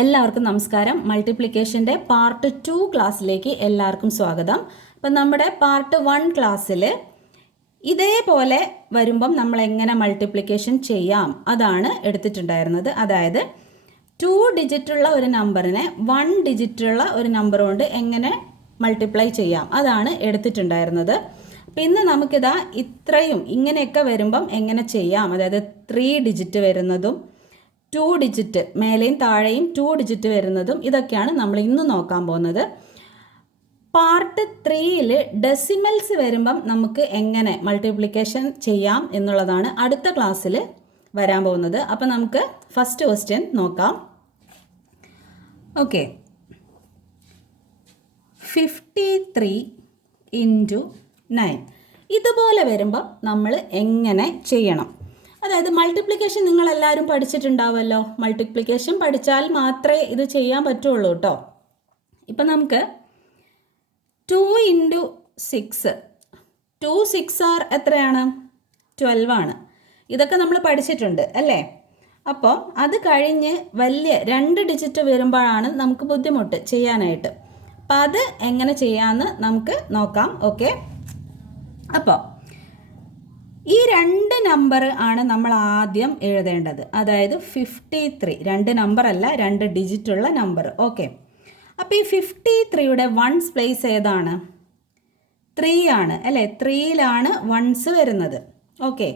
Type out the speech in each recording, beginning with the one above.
എല്ലാവർക്കും നമസ്കാരം. മൾട്ടിപ്ലിക്കേഷൻ്റെ പാർട്ട് 2 ക്ലാസ്സിലേക്ക് എല്ലാവർക്കും സ്വാഗതം. അപ്പം നമ്മുടെ പാർട്ട് 1 ക്ലാസ്സിൽ ഇതേപോലെ വരുമ്പം നമ്മൾ എങ്ങനെ മൾട്ടിപ്ലിക്കേഷൻ ചെയ്യാം അതാണ് എടുത്തിട്ടുണ്ടായിരുന്നത്. അതായത് 2 ഡിജിറ്റുള്ള ഒരു നമ്പറിനെ 1 ഡിജിറ്റുള്ള ഒരു നമ്പർ കൊണ്ട് എങ്ങനെ മൾട്ടിപ്ലൈ ചെയ്യാം അതാണ് എടുത്തിട്ടുണ്ടായിരുന്നത്. അപ്പം ഇന്ന് നമുക്കിതാ ഇത്രയും ഇങ്ങനെയൊക്കെ വരുമ്പം എങ്ങനെ ചെയ്യാം, അതായത് 3 ഡിജിറ്റ് വരുന്നതും 2 ഡിജിറ്റ് മേലെയും താഴെയും 2 ഡിജിറ്റ് വരുന്നതും ഇതൊക്കെയാണ് നമ്മൾ ഇന്ന് നോക്കാൻ പോകുന്നത്. പാർട്ട് 3ൽ ഡെസിമൽസ് വരുമ്പം നമുക്ക് എങ്ങനെ മൾട്ടിപ്ലിക്കേഷൻ ചെയ്യാം എന്നുള്ളതാണ് അടുത്ത ക്ലാസ്സിൽ വരാൻ പോകുന്നത്. അപ്പം നമുക്ക് ഫസ്റ്റ് ക്വസ്റ്റ്യൻ നോക്കാം. ഓക്കെ, 53 × 9 ഇതുപോലെ വരുമ്പം നമ്മൾ എങ്ങനെ ചെയ്യണം? അതായത് മൾട്ടിപ്ലിക്കേഷൻ നിങ്ങളെല്ലാവരും പഠിച്ചിട്ടുണ്ടാവുമല്ലോ. മൾട്ടിപ്ലിക്കേഷൻ പഠിച്ചാൽ മാത്രമേ ഇത് ചെയ്യാൻ പറ്റുള്ളൂ കേട്ടോ. ഇപ്പം നമുക്ക് 2 × 6 2 6 ആർ എത്രയാണ്? 12 ആണ്. ഇതൊക്കെ നമ്മൾ പഠിച്ചിട്ടുണ്ട് അല്ലേ? അപ്പോൾ അത് കഴിഞ്ഞ് വലിയ 2 ഡിജിറ്റ് വരുമ്പോഴാണ് നമുക്ക് ബുദ്ധിമുട്ട് ചെയ്യാനായിട്ട്. അപ്പം അത് എങ്ങനെ ചെയ്യാമെന്ന് നമുക്ക് നോക്കാം. ഓക്കെ, അപ്പോൾ ഈ 2 നമ്പർ ആണ് നമ്മൾ ആദ്യം എഴുതേണ്ടത്. അതായത് 53, 2 നമ്പർ അല്ല, 2 ഡിജിറ്റുള്ള നമ്പർ. ഓക്കെ, അപ്പോൾ ഈ 53യുടെ വൺസ് പ്ലേസ് ഏതാണ്? 3 ആണ് അല്ലേ? 3ലാണ് വൺസ് വരുന്നത്. ഓക്കെ,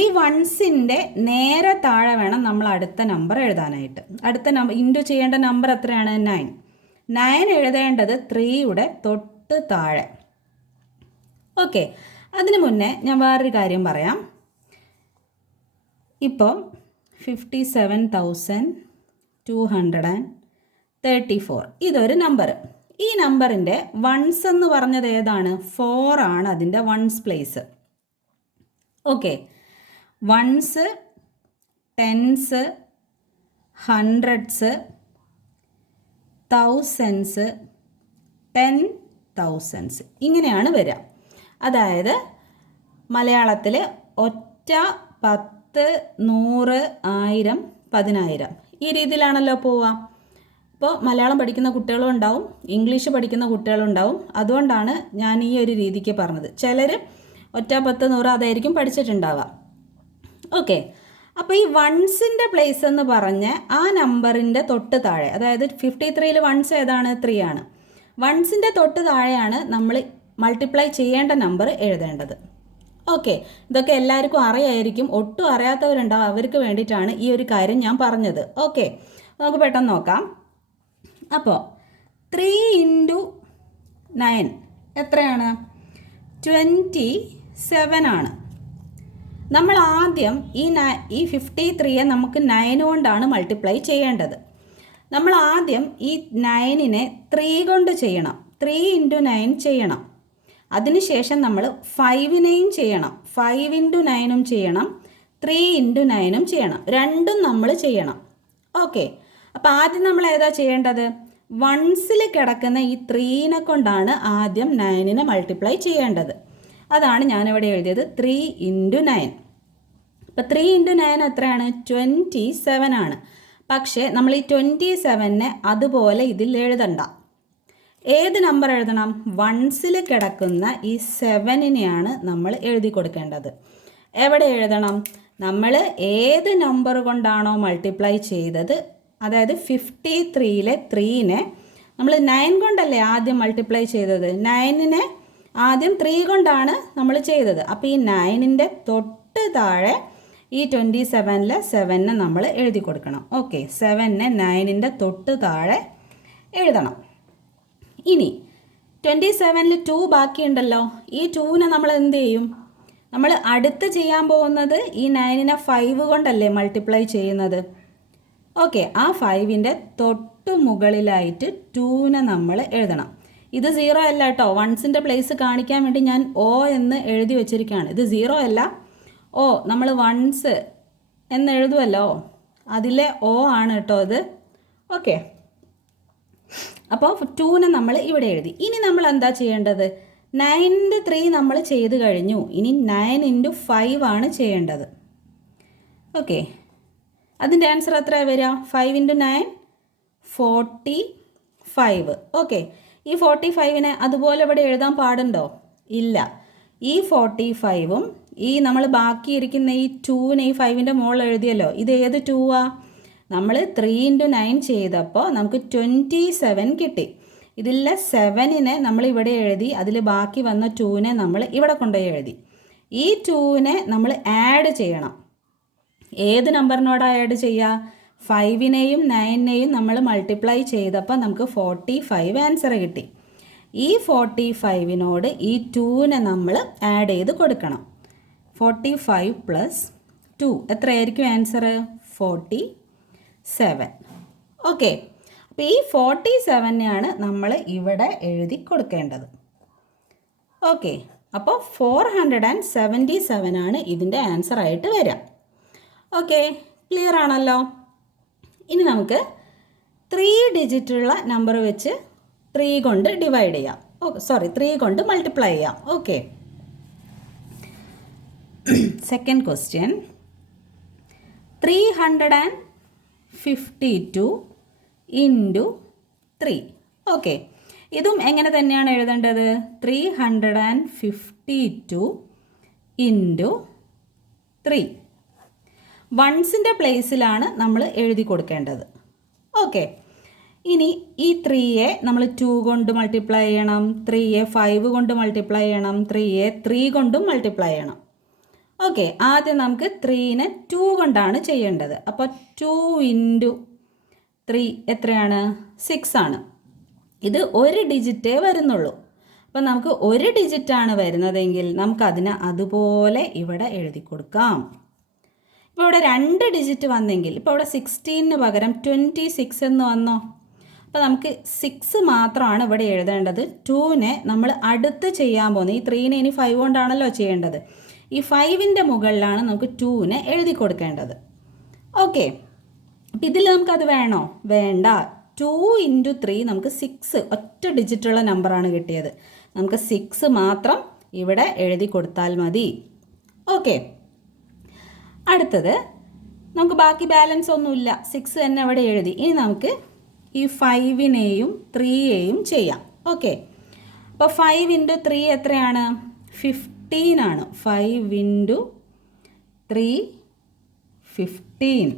ഈ വൺസിൻ്റെ നേരെ താഴെ വേണം നമ്മൾ അടുത്ത നമ്പർ എഴുതാനായിട്ട്. അടുത്ത നമ്പർ ഇൻറ്റു ചെയ്യേണ്ട നമ്പർ എത്രയാണ്? 9. 9 എഴുതേണ്ടത് 3യുടെ തൊട്ട് താഴെ. ഓക്കെ, അതിനു മുന്നേ ഞാൻ വേറൊരു കാര്യം പറയാം. ഇപ്പോൾ 57,234 ഇതൊരു നമ്പർ. ഈ നമ്പറിൻ്റെ വൺസ് എന്ന് പറഞ്ഞത് ഏതാണ്? 4 ആണ് അതിൻ്റെ ones place. Okay, ones, tens, hundreds, thousands, 10,000s ഇങ്ങനെയാണ് വരിക. അതായത് മലയാളത്തിൽ ഒറ്റ, 10, 100, 1000, 10,000 ഈ രീതിയിലാണല്ലോ പോവുക. ഇപ്പോൾ മലയാളം പഠിക്കുന്ന കുട്ടികളും ഉണ്ടാവും, ഇംഗ്ലീഷ് പഠിക്കുന്ന കുട്ടികളും ഉണ്ടാവും. അതുകൊണ്ടാണ് ഞാൻ ഈ ഒരു രീതിക്ക് പറഞ്ഞത്. ചിലർ ഒറ്റ, 10, 100 അതായിരിക്കും പഠിച്ചിട്ടുണ്ടാവുക. ഓക്കെ, അപ്പോൾ ഈ വൺസിൻ്റെ പ്ലേസ് എന്ന് പറഞ്ഞ് ആ നമ്പറിൻ്റെ തൊട്ട് താഴെ, അതായത് 53ൽ വൺസ് ഏതാണ്? 3 ആണ്. വൺസിൻ്റെ തൊട്ട് താഴെയാണ് നമ്മൾ മൾട്ടിപ്ലൈ ചെയ്യേണ്ട നമ്പർ എഴുതേണ്ടത്. ഓക്കെ, ഇതൊക്കെ എല്ലാവർക്കും അറിയായിരിക്കും. ഒട്ടും അറിയാത്തവരുണ്ടാവും, അവർക്ക് വേണ്ടിയിട്ടാണ് ഈ ഒരു കാര്യം ഞാൻ പറഞ്ഞത്. ഓക്കെ, നമുക്ക് പെട്ടെന്ന് നോക്കാം. അപ്പോൾ 3 × 9 എത്രയാണ്? 27 ആണ്. നമ്മൾ ആദ്യം ഈ 53യെ നമുക്ക് 9 കൊണ്ടാണ് മൾട്ടിപ്ലൈ ചെയ്യേണ്ടത്. നമ്മൾ ആദ്യം ഈ 9നെ 3 കൊണ്ട് ചെയ്യണം. 3 × 9 ചെയ്യണം. അതിനുശേഷം നമ്മൾ 5നെയും ചെയ്യണം. 5 × 9ഉം ചെയ്യണം. 3 × 9ഉം ചെയ്യണം. രണ്ടും നമ്മൾ ചെയ്യണം. ഓക്കെ, അപ്പോൾ ആദ്യം നമ്മൾ ഏതാ ചെയ്യേണ്ടത്? വൺസിൽ കിടക്കുന്ന ഈ 3നെ കൊണ്ടാണ് ആദ്യം 9നെ മൾട്ടിപ്ലൈ ചെയ്യേണ്ടത്. അതാണ് ഞാനിവിടെ എഴുതിയത് 3 × 9. അപ്പോൾ 3 × 9 എത്രയാണ്? 27 ആണ്. പക്ഷേ നമ്മൾ ഈ 27നെ അതുപോലെ ഇതിൽ എഴുതണ്ട. ഏത് നമ്പർ എഴുതണം? വൺസിൽ കിടക്കുന്ന ഈ 7നെയാണ് നമ്മൾ എഴുതി കൊടുക്കേണ്ടത്. എവിടെ എഴുതണം? നമ്മൾ ഏത് നമ്പർ കൊണ്ടാണോ മൾട്ടിപ്ലൈ ചെയ്തത്, അതായത് 53ലെ 3നെ നമ്മൾ 9 കൊണ്ടല്ലേ ആദ്യം മൾട്ടിപ്ലൈ ചെയ്തത്. 9നെ ആദ്യം 3 കൊണ്ടാണ് നമ്മൾ ചെയ്തത്. അപ്പോൾ ഈ 9ൻ്റെ തൊട്ട് താഴെ ഈ 27ലെ 7നെ നമ്മൾ എഴുതി കൊടുക്കണം. ഓക്കെ, 7നെ 9ൻ്റെ തൊട്ട് താഴെ എഴുതണം. ഇനി 27ൽ 2 ബാക്കിയുണ്ടല്ലോ. ഈ 2നെ നമ്മൾ എന്ത് ചെയ്യും? നമ്മൾ അടുത്ത് ചെയ്യാൻ പോകുന്നത് ഈ 9നെ 5 കൊണ്ടല്ലേ മൾട്ടിപ്ലൈ ചെയ്യുന്നത്. ഓക്കെ, ആ 5ൻ്റെ തൊട്ട് മുകളിലായിട്ട് 2നെ നമ്മൾ എഴുതണം. ഇത് 0 അല്ല കേട്ടോ. വൺസിൻ്റെ പ്ലേസ് കാണിക്കാൻ വേണ്ടി ഞാൻ O എന്ന് എഴുതി വെച്ചിരിക്കുകയാണ്. ഇത് 0 അല്ല, O നമ്മൾ വൺസ് എന്ന് എഴുതുമല്ലോ, അതിലെ O ആണ് കേട്ടോ ഇത്. ഓക്കെ, അപ്പോൾ 2നെ നമ്മൾ ഇവിടെ എഴുതി. ഇനി നമ്മൾ എന്താ ചെയ്യേണ്ടത്? 9 × 3 നമ്മൾ ചെയ്ത് കഴിഞ്ഞു. ഇനി 9 × 5 ആണ് ചെയ്യേണ്ടത്. ഓക്കെ, അതിൻ്റെ ആൻസർ എത്ര വരിക? 5 × 9 45. ഓക്കെ, ഈ 45നെ അതുപോലെ ഇവിടെ എഴുതാൻ പാടുണ്ടോ? ഇല്ല. ഈ 45ഉം ഈ നമ്മൾ ബാക്കിയിരിക്കുന്ന ഈ 2നെ ഈ 5ൻ്റെ മുകളിൽ എഴുതിയല്ലോ, ഇത് ഏത് 2ആ? നമ്മൾ 3 × 9 ചെയ്തപ്പോൾ നമുക്ക് 27 കിട്ടി. ഇതിലെ 7നെ നമ്മൾ ഇവിടെ എഴുതി, അതിൽ ബാക്കി വന്ന 2നെ നമ്മൾ ഇവിടെ കൊണ്ടുപോയി എഴുതി. ഈ 2നെ നമ്മൾ ആഡ് ചെയ്യണം. ഏത് നമ്പറിനോടാണ് ആഡ് ചെയ്യുക? 5നെയും 9നെയും നമ്മൾ മൾട്ടിപ്ലൈ ചെയ്തപ്പോൾ നമുക്ക് 45 ആൻസർ കിട്ടി. ഈ 45നോട് ഈ 2നെ നമ്മൾ ആഡ് ചെയ്ത് കൊടുക്കണം. 45 + 2 എത്രയായിരിക്കും ആൻസർ? 47. ഓക്കെ, അപ്പോൾ ഈ 47നെയാണ് നമ്മൾ ഇവിടെ എഴുതി കൊടുക്കേണ്ടത്. ഓക്കെ, അപ്പോൾ 477 ആണ് ഇതിൻ്റെ ആൻസർ ആയിട്ട് വരിക. ഓക്കെ, ക്ലിയർ ആണല്ലോ? ഇനി നമുക്ക് 3 ഡിജിറ്റുള്ള നമ്പർ വെച്ച് 3 കൊണ്ട് ഡിവൈഡ് ചെയ്യാം. 3 കൊണ്ട് മൾട്ടിപ്ലൈ ചെയ്യാം. Okay, second question. 352 × 3. ഓക്കെ, ഇതും എങ്ങനെ തന്നെയാണ് എഴുതേണ്ടത്? 352 × 3. വൺസിൻ്റെ പ്ലേസിലാണ് നമ്മൾ എഴുതി കൊടുക്കേണ്ടത്. ഓക്കെ, ഇനി ഈ 3യെ നമ്മൾ 2 കൊണ്ട് മൾട്ടിപ്ലൈ ചെയ്യണം, 3യെ 5 കൊണ്ട് മൾട്ടിപ്ലൈ ചെയ്യണം, 3യെ 3 കൊണ്ടും മൾട്ടിപ്ലൈ ചെയ്യണം. ഓക്കെ, ആദ്യം നമുക്ക് 3നെ 2 കൊണ്ടാണ് ചെയ്യേണ്ടത്. അപ്പോൾ 2 × 3 എത്രയാണ്? 6 ആണ്. ഇത് ഒരു ഡിജിറ്റേ വരുന്നുള്ളൂ. അപ്പോൾ നമുക്ക് ഒരു ഡിജിറ്റാണ് വരുന്നതെങ്കിൽ നമുക്കതിനെ അതുപോലെ ഇവിടെ എഴുതി കൊടുക്കാം. ഇപ്പോൾ ഇവിടെ 2 ഡിജിറ്റ് വന്നെങ്കിൽ, ഇപ്പോൾ ഇവിടെ 16ന് പകരം 26 എന്ന് വന്നോ? അപ്പോൾ നമുക്ക് 6 മാത്രമാണ് ഇവിടെ എഴുതേണ്ടത്. 2നെ നമ്മൾ അടുത്ത് ചെയ്യാൻ പോകുന്നത്, ഈ 3നെ ഇനി 5 കൊണ്ടാണല്ലോ ചെയ്യേണ്ടത്, ഈ 5ൻ്റെ മുകളിലാണ് നമുക്ക് 2നെ എഴുതി കൊടുക്കേണ്ടത്. ഓക്കെ, അപ്പോൾ ഇതിൽ നമുക്കത് വേണോ? വേണ്ട. 2 × 3 നമുക്ക് 6 ഒറ്റ ഡിജിറ്റുള്ള നമ്പറാണ് കിട്ടിയത്. നമുക്ക് 6 മാത്രം ഇവിടെ എഴുതി കൊടുത്താൽ മതി. ഓക്കെ, അടുത്തത് നമുക്ക് ബാക്കി ബാലൻസ് ഒന്നുമില്ല, 6 തന്നെ അവിടെ എഴുതി. ഇനി നമുക്ക് ഈ 5നെയും 3യെയും ചെയ്യാം. ഓക്കെ, അപ്പോൾ 5 × 3 എത്രയാണ്? 15 ആണ്. 5 × 3 15.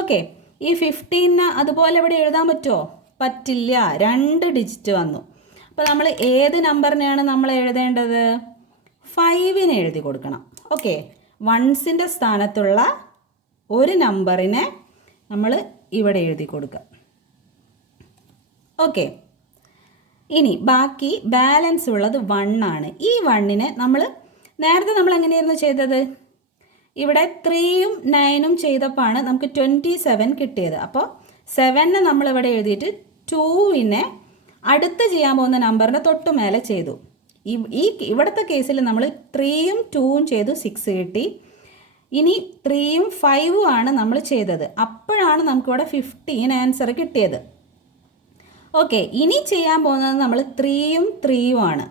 ഓക്കെ, ഈ 15നെ അതുപോലെ ഇവിടെ എഴുതാൻ പറ്റുമോ? പറ്റില്ല, 2 ഡിജിറ്റ് വന്നു. അപ്പോൾ നമ്മൾ ഏത് നമ്പറിനെയാണ് നമ്മൾ എഴുതേണ്ടത്? 5നെ എഴുതി കൊടുക്കണം. ഓക്കെ, വൺസിൻ്റെ സ്ഥാനത്തുള്ള ഒരു നമ്പറിനെ നമ്മൾ ഇവിടെ എഴുതി കൊടുക്കുക. ഓക്കെ, ഇനി ബാക്കി ബാലൻസ് ഉള്ളത് 1 ആണ്. ഈ 1നെ നമ്മൾ നേരത്തെ നമ്മൾ എങ്ങനെയായിരുന്നു ചെയ്തത്? ഇവിടെ 3ഉം 9ഉം ചെയ്തപ്പോഴാണ് നമുക്ക് 27 കിട്ടിയത്. അപ്പോൾ 7നെ നമ്മളിവിടെ എഴുതിയിട്ട് 2നെ അടുത്ത് ചെയ്യാൻ പോകുന്ന നമ്പറിൻ്റെ തൊട്ട് മേലെ ചെയ്തു. ഇവിടുത്തെ കേസിൽ നമ്മൾ 3ഉം 2ഉം ചെയ്തു, 6 കിട്ടി. ഇനി 3ഉം 5ഉം ആണ് നമ്മൾ ചെയ്തത്. അപ്പോഴാണ് നമുക്കിവിടെ 15 ആൻസർ കിട്ടിയത്. ഓക്കെ, ഇനി ചെയ്യാൻ പോകുന്നത് നമ്മൾ 3ഉം 3ഉം ആണ്.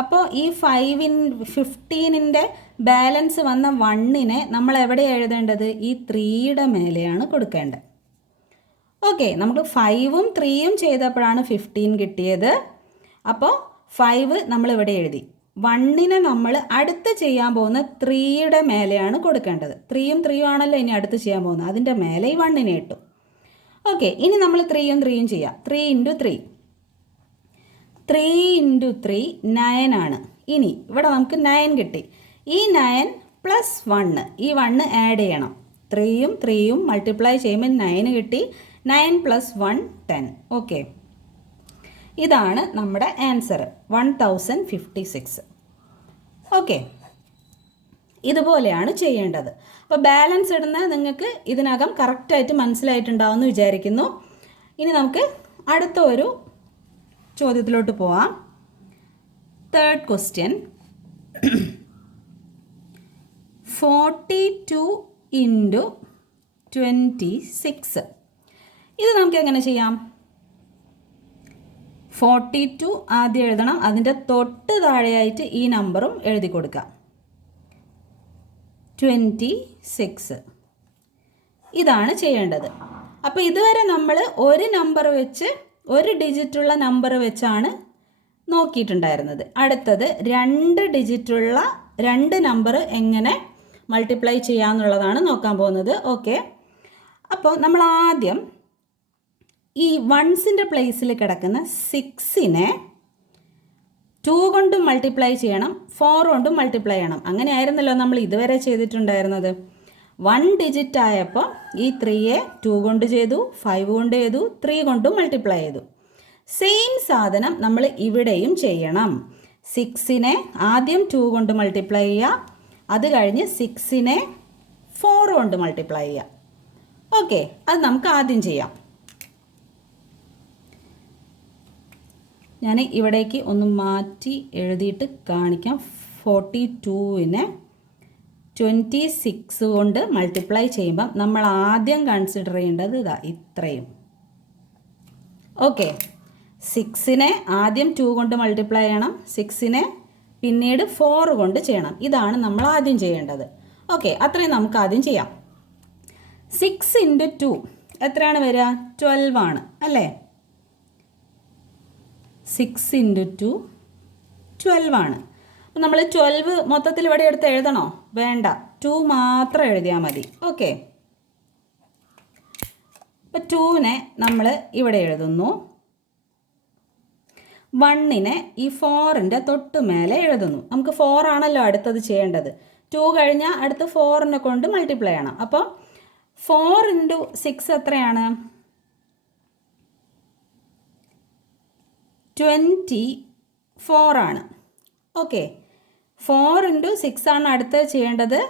അപ്പോൾ ഈ 15ൻ്റെ ബാലൻസ് വന്ന 1നെ നമ്മൾ എവിടെ എഴുതേണ്ടത്? ഈ 3യുടെ മേലെയാണ് കൊടുക്കേണ്ടത്. ഓക്കെ, നമുക്ക് 5ഉം 3ഉം ചെയ്തപ്പോഴാണ് 15 കിട്ടിയത്. അപ്പോൾ 5 നമ്മളിവിടെ എഴുതി. 1നെ നമ്മൾ അടുത്ത് ചെയ്യാൻ പോകുന്ന 3യുടെ മേലെയാണ് കൊടുക്കേണ്ടത്. 3ഉം 3ഉം ആണല്ലോ ഇനി അടുത്ത് ചെയ്യാൻ പോകുന്നത്, അതിൻ്റെ മേലെ ഈ 1നെ ഇട്ടു. ഓക്കെ, ഇനി നമ്മൾ 3ഉം 3ഉം ചെയ്യാം. 3 × 3. 3 × 3 9 ആണ്. ഇനി ഇവിടെ നമുക്ക് 9 കിട്ടി. ഈ 9 + 1, ഈ 1 ആഡ് ചെയ്യണം. 3ഉം 3ഉം മൾട്ടിപ്ലൈ ചെയ്യുമ്പോൾ 9 കിട്ടി. 9 + 1 10. ഓക്കെ, ഇതാണ് നമ്മുടെ ആൻസർ 1056. ഓക്കെ, ഇതുപോലെയാണ് ചെയ്യേണ്ടത്. അപ്പോൾ ബാലൻസ് ഇടുന്നത് നിങ്ങൾക്ക് ഇതിനകം കറക്റ്റായിട്ട് മനസ്സിലായിട്ടുണ്ടാവുമെന്ന് വിചാരിക്കുന്നു. ഇനി നമുക്ക് അടുത്ത ഒരു ചോദ്യത്തിലോട്ട് പോവാം. Third question. 42 × 26. ഇത് നമുക്ക് എങ്ങനെ ചെയ്യാം? 42 ആദ്യം എഴുതണം, അതിൻ്റെ തൊട്ട് താഴെയായിട്ട് ഈ നമ്പറും എഴുതി കൊടുക്കാം. 26 ഇതാണ് ചെയ്യേണ്ടത്. അപ്പോൾ ഇതുവരെ നമ്മൾ ഒരു നമ്പർ വെച്ച് ഒരു ഡിജിറ്റുള്ള നമ്പർ വെച്ചാണ് നോക്കിയിട്ടുണ്ടായിരുന്നത്. അടുത്തത് 2 ഡിജിറ്റുള്ള 2 നമ്പർ എങ്ങനെ മൾട്ടിപ്ലൈ ചെയ്യാമെന്നുള്ളതാണ് നോക്കാൻ പോകുന്നത്. ഓക്കെ, അപ്പോൾ നമ്മൾ ആദ്യം ഈ വൺസിൻ്റെ പ്ലേസിൽ കിടക്കുന്ന 6നെ 2 കൊണ്ടും മൾട്ടിപ്ലൈ ചെയ്യണം, 4 കൊണ്ടും മൾട്ടിപ്ലൈ ചെയ്യണം. അങ്ങനെയായിരുന്നല്ലോ നമ്മൾ ഇതുവരെ ചെയ്തിട്ടുണ്ടായിരുന്നത്. 1 ഡിജിറ്റ് ആയപ്പോൾ ഈ 3യെ 2 കൊണ്ട് ചെയ്തു, 5 കൊണ്ട് ചെയ്തു, 3 കൊണ്ടും മൾട്ടിപ്ലൈ ചെയ്തു. സെയിം സാധനം നമ്മൾ ഇവിടെയും ചെയ്യണം. 6നെ ആദ്യം 2 കൊണ്ട് മൾട്ടിപ്ലൈ ചെയ്യുക, അത് കഴിഞ്ഞ് 6നെ 4 കൊണ്ട് മൾട്ടിപ്ലൈ ചെയ്യുക. ഓക്കെ, അത് നമുക്ക് ആദ്യം ചെയ്യാം. ഞാൻ ഇവിടേക്ക് ഒന്ന് മാറ്റി എഴുതിയിട്ട് കാണിക്കാം. 42നെ 26 കൊണ്ട് മൾട്ടിപ്ലൈ ചെയ്യുമ്പം നമ്മൾ ആദ്യം കൺസിഡർ ചെയ്യേണ്ടത് ഇതാ ഇത്രയും. ഓക്കെ, 6നെ ആദ്യം 2 കൊണ്ട് മൾട്ടിപ്ലൈ ചെയ്യണം, 6നെ പിന്നീട് 4 കൊണ്ട് ചെയ്യണം. ഇതാണ് നമ്മൾ ആദ്യം ചെയ്യേണ്ടത്. ഓക്കെ, അത്രയും നമുക്ക് ആദ്യം ചെയ്യാം. 6 × 2 എത്രയാണ് വരിക? 12 ആണ് അല്ലേ? 6 × 2 12 ആണ്. അപ്പം നമ്മൾ 12 മൊത്തത്തിൽ ഇവിടെ എടുത്ത് എഴുതണോ? വേണ്ട, 2 മാത്രം എഴുതിയാൽ മതി. ഓക്കെ, അപ്പം 2നെ നമ്മൾ ഇവിടെ എഴുതുന്നു, 1നെ ഈ 4ൻ്റെ തൊട്ട് മേലെ എഴുതുന്നു. നമുക്ക് 4 ആണല്ലോ അടുത്തത് ചെയ്യേണ്ടത്. 2 കഴിഞ്ഞാൽ അടുത്ത് 4നെ കൊണ്ട് മൾട്ടിപ്ലൈ ചെയ്യണം. അപ്പോൾ 4 × 6 എത്രയാണ്? 24 ആണ്. ഓക്കെ, 4 × 6 ആണ് അടുത്ത് ചെയ്യേണ്ടത്.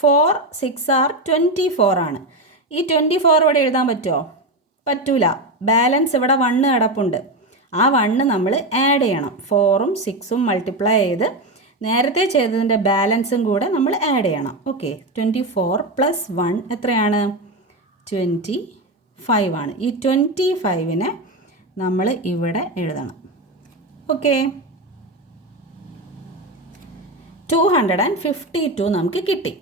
4 6 are 24 ആണ്. ഈ 24 ഇവിടെ എഴുതാൻ പറ്റുമോ? പറ്റൂല. ബാലൻസ് ഇവിടെ 1 കിടപ്പുണ്ട്. ആ 1 നമ്മൾ ആഡ് ചെയ്യണം. 4ഉം 6ഉം മൾട്ടിപ്ലൈ ചെയ്ത് നേരത്തെ ചെയ്തതിൻ്റെ ബാലൻസും കൂടെ നമ്മൾ ആഡ് ചെയ്യണം. ഓക്കെ, 24 + 1 എത്രയാണ്? 25 ആണ്. ഈ 25നെ നമ്മൾ ഇവിടെ എഴുതണം. ഓക്കെ, 252 നമുക്ക് കിട്ടി.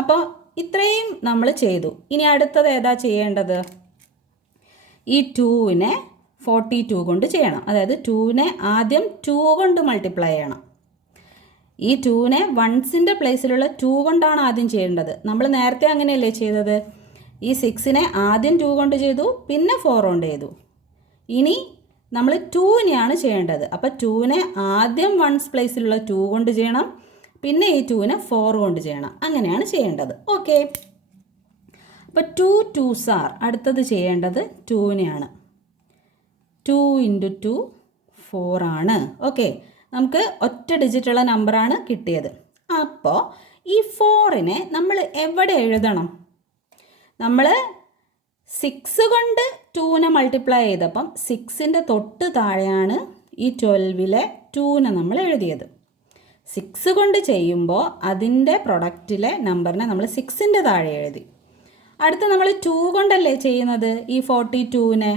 അപ്പോൾ ഇത്രയും നമ്മൾ ചെയ്തു. ഇനി അടുത്തത് ഏതാ ചെയ്യേണ്ടത്? ഈ 2നെ 42 കൊണ്ട് ചെയ്യണം. അതായത് 2നെ ആദ്യം 2 കൊണ്ട് മൾട്ടിപ്ലൈ ചെയ്യണം. ഈ 2നെ വൺസിൻ്റെ പ്ലേസിലുള്ള 2 കൊണ്ടാണ് ആദ്യം ചെയ്യേണ്ടത്. നമ്മൾ നേരത്തെ അങ്ങനെയല്ലേ ചെയ്തത്? ഈ 6നെ ആദ്യം 2 കൊണ്ട് ചെയ്തു, പിന്നെ 4 കൊണ്ട് ചെയ്തു. ഇനി നമ്മൾ 2നെയാണ് ചെയ്യേണ്ടത്. അപ്പോൾ 2നെ ആദ്യം വൺസ് പ്ലേസിലുള്ള 2 കൊണ്ട് ചെയ്യണം, പിന്നെ ഈ 2നെ 4 കൊണ്ട് ചെയ്യണം. അങ്ങനെയാണ് ചെയ്യേണ്ടത്. ഓക്കെ, അപ്പോൾ 2 2s are അടുത്തത് ചെയ്യേണ്ടത് 2നെയാണ്. 2 × 2 4 ആണ്. ഓക്കെ, നമുക്ക് ഒറ്റ ഡിജിറ്റുള്ള നമ്പറാണ് കിട്ടിയത്. അപ്പോൾ ഈ 4നെ നമ്മൾ എവിടെ എഴുതണം? നമ്മൾ 6 കൊണ്ട് 2നെ മൾട്ടിപ്ലൈ ചെയ്തപ്പം 6ൻ്റെ തൊട്ട് താഴെയാണ് ഈ 12ലെ 2നെ നമ്മൾ എഴുതിയത്. 6 കൊണ്ട് ചെയ്യുമ്പോൾ അതിൻ്റെ പ്രൊഡക്റ്റിലെ നമ്പറിനെ നമ്മൾ 6ൻ്റെ താഴെ എഴുതി. അടുത്ത് നമ്മൾ 2 കൊണ്ടല്ലേ ചെയ്യുന്നത് ഈ 42നെ?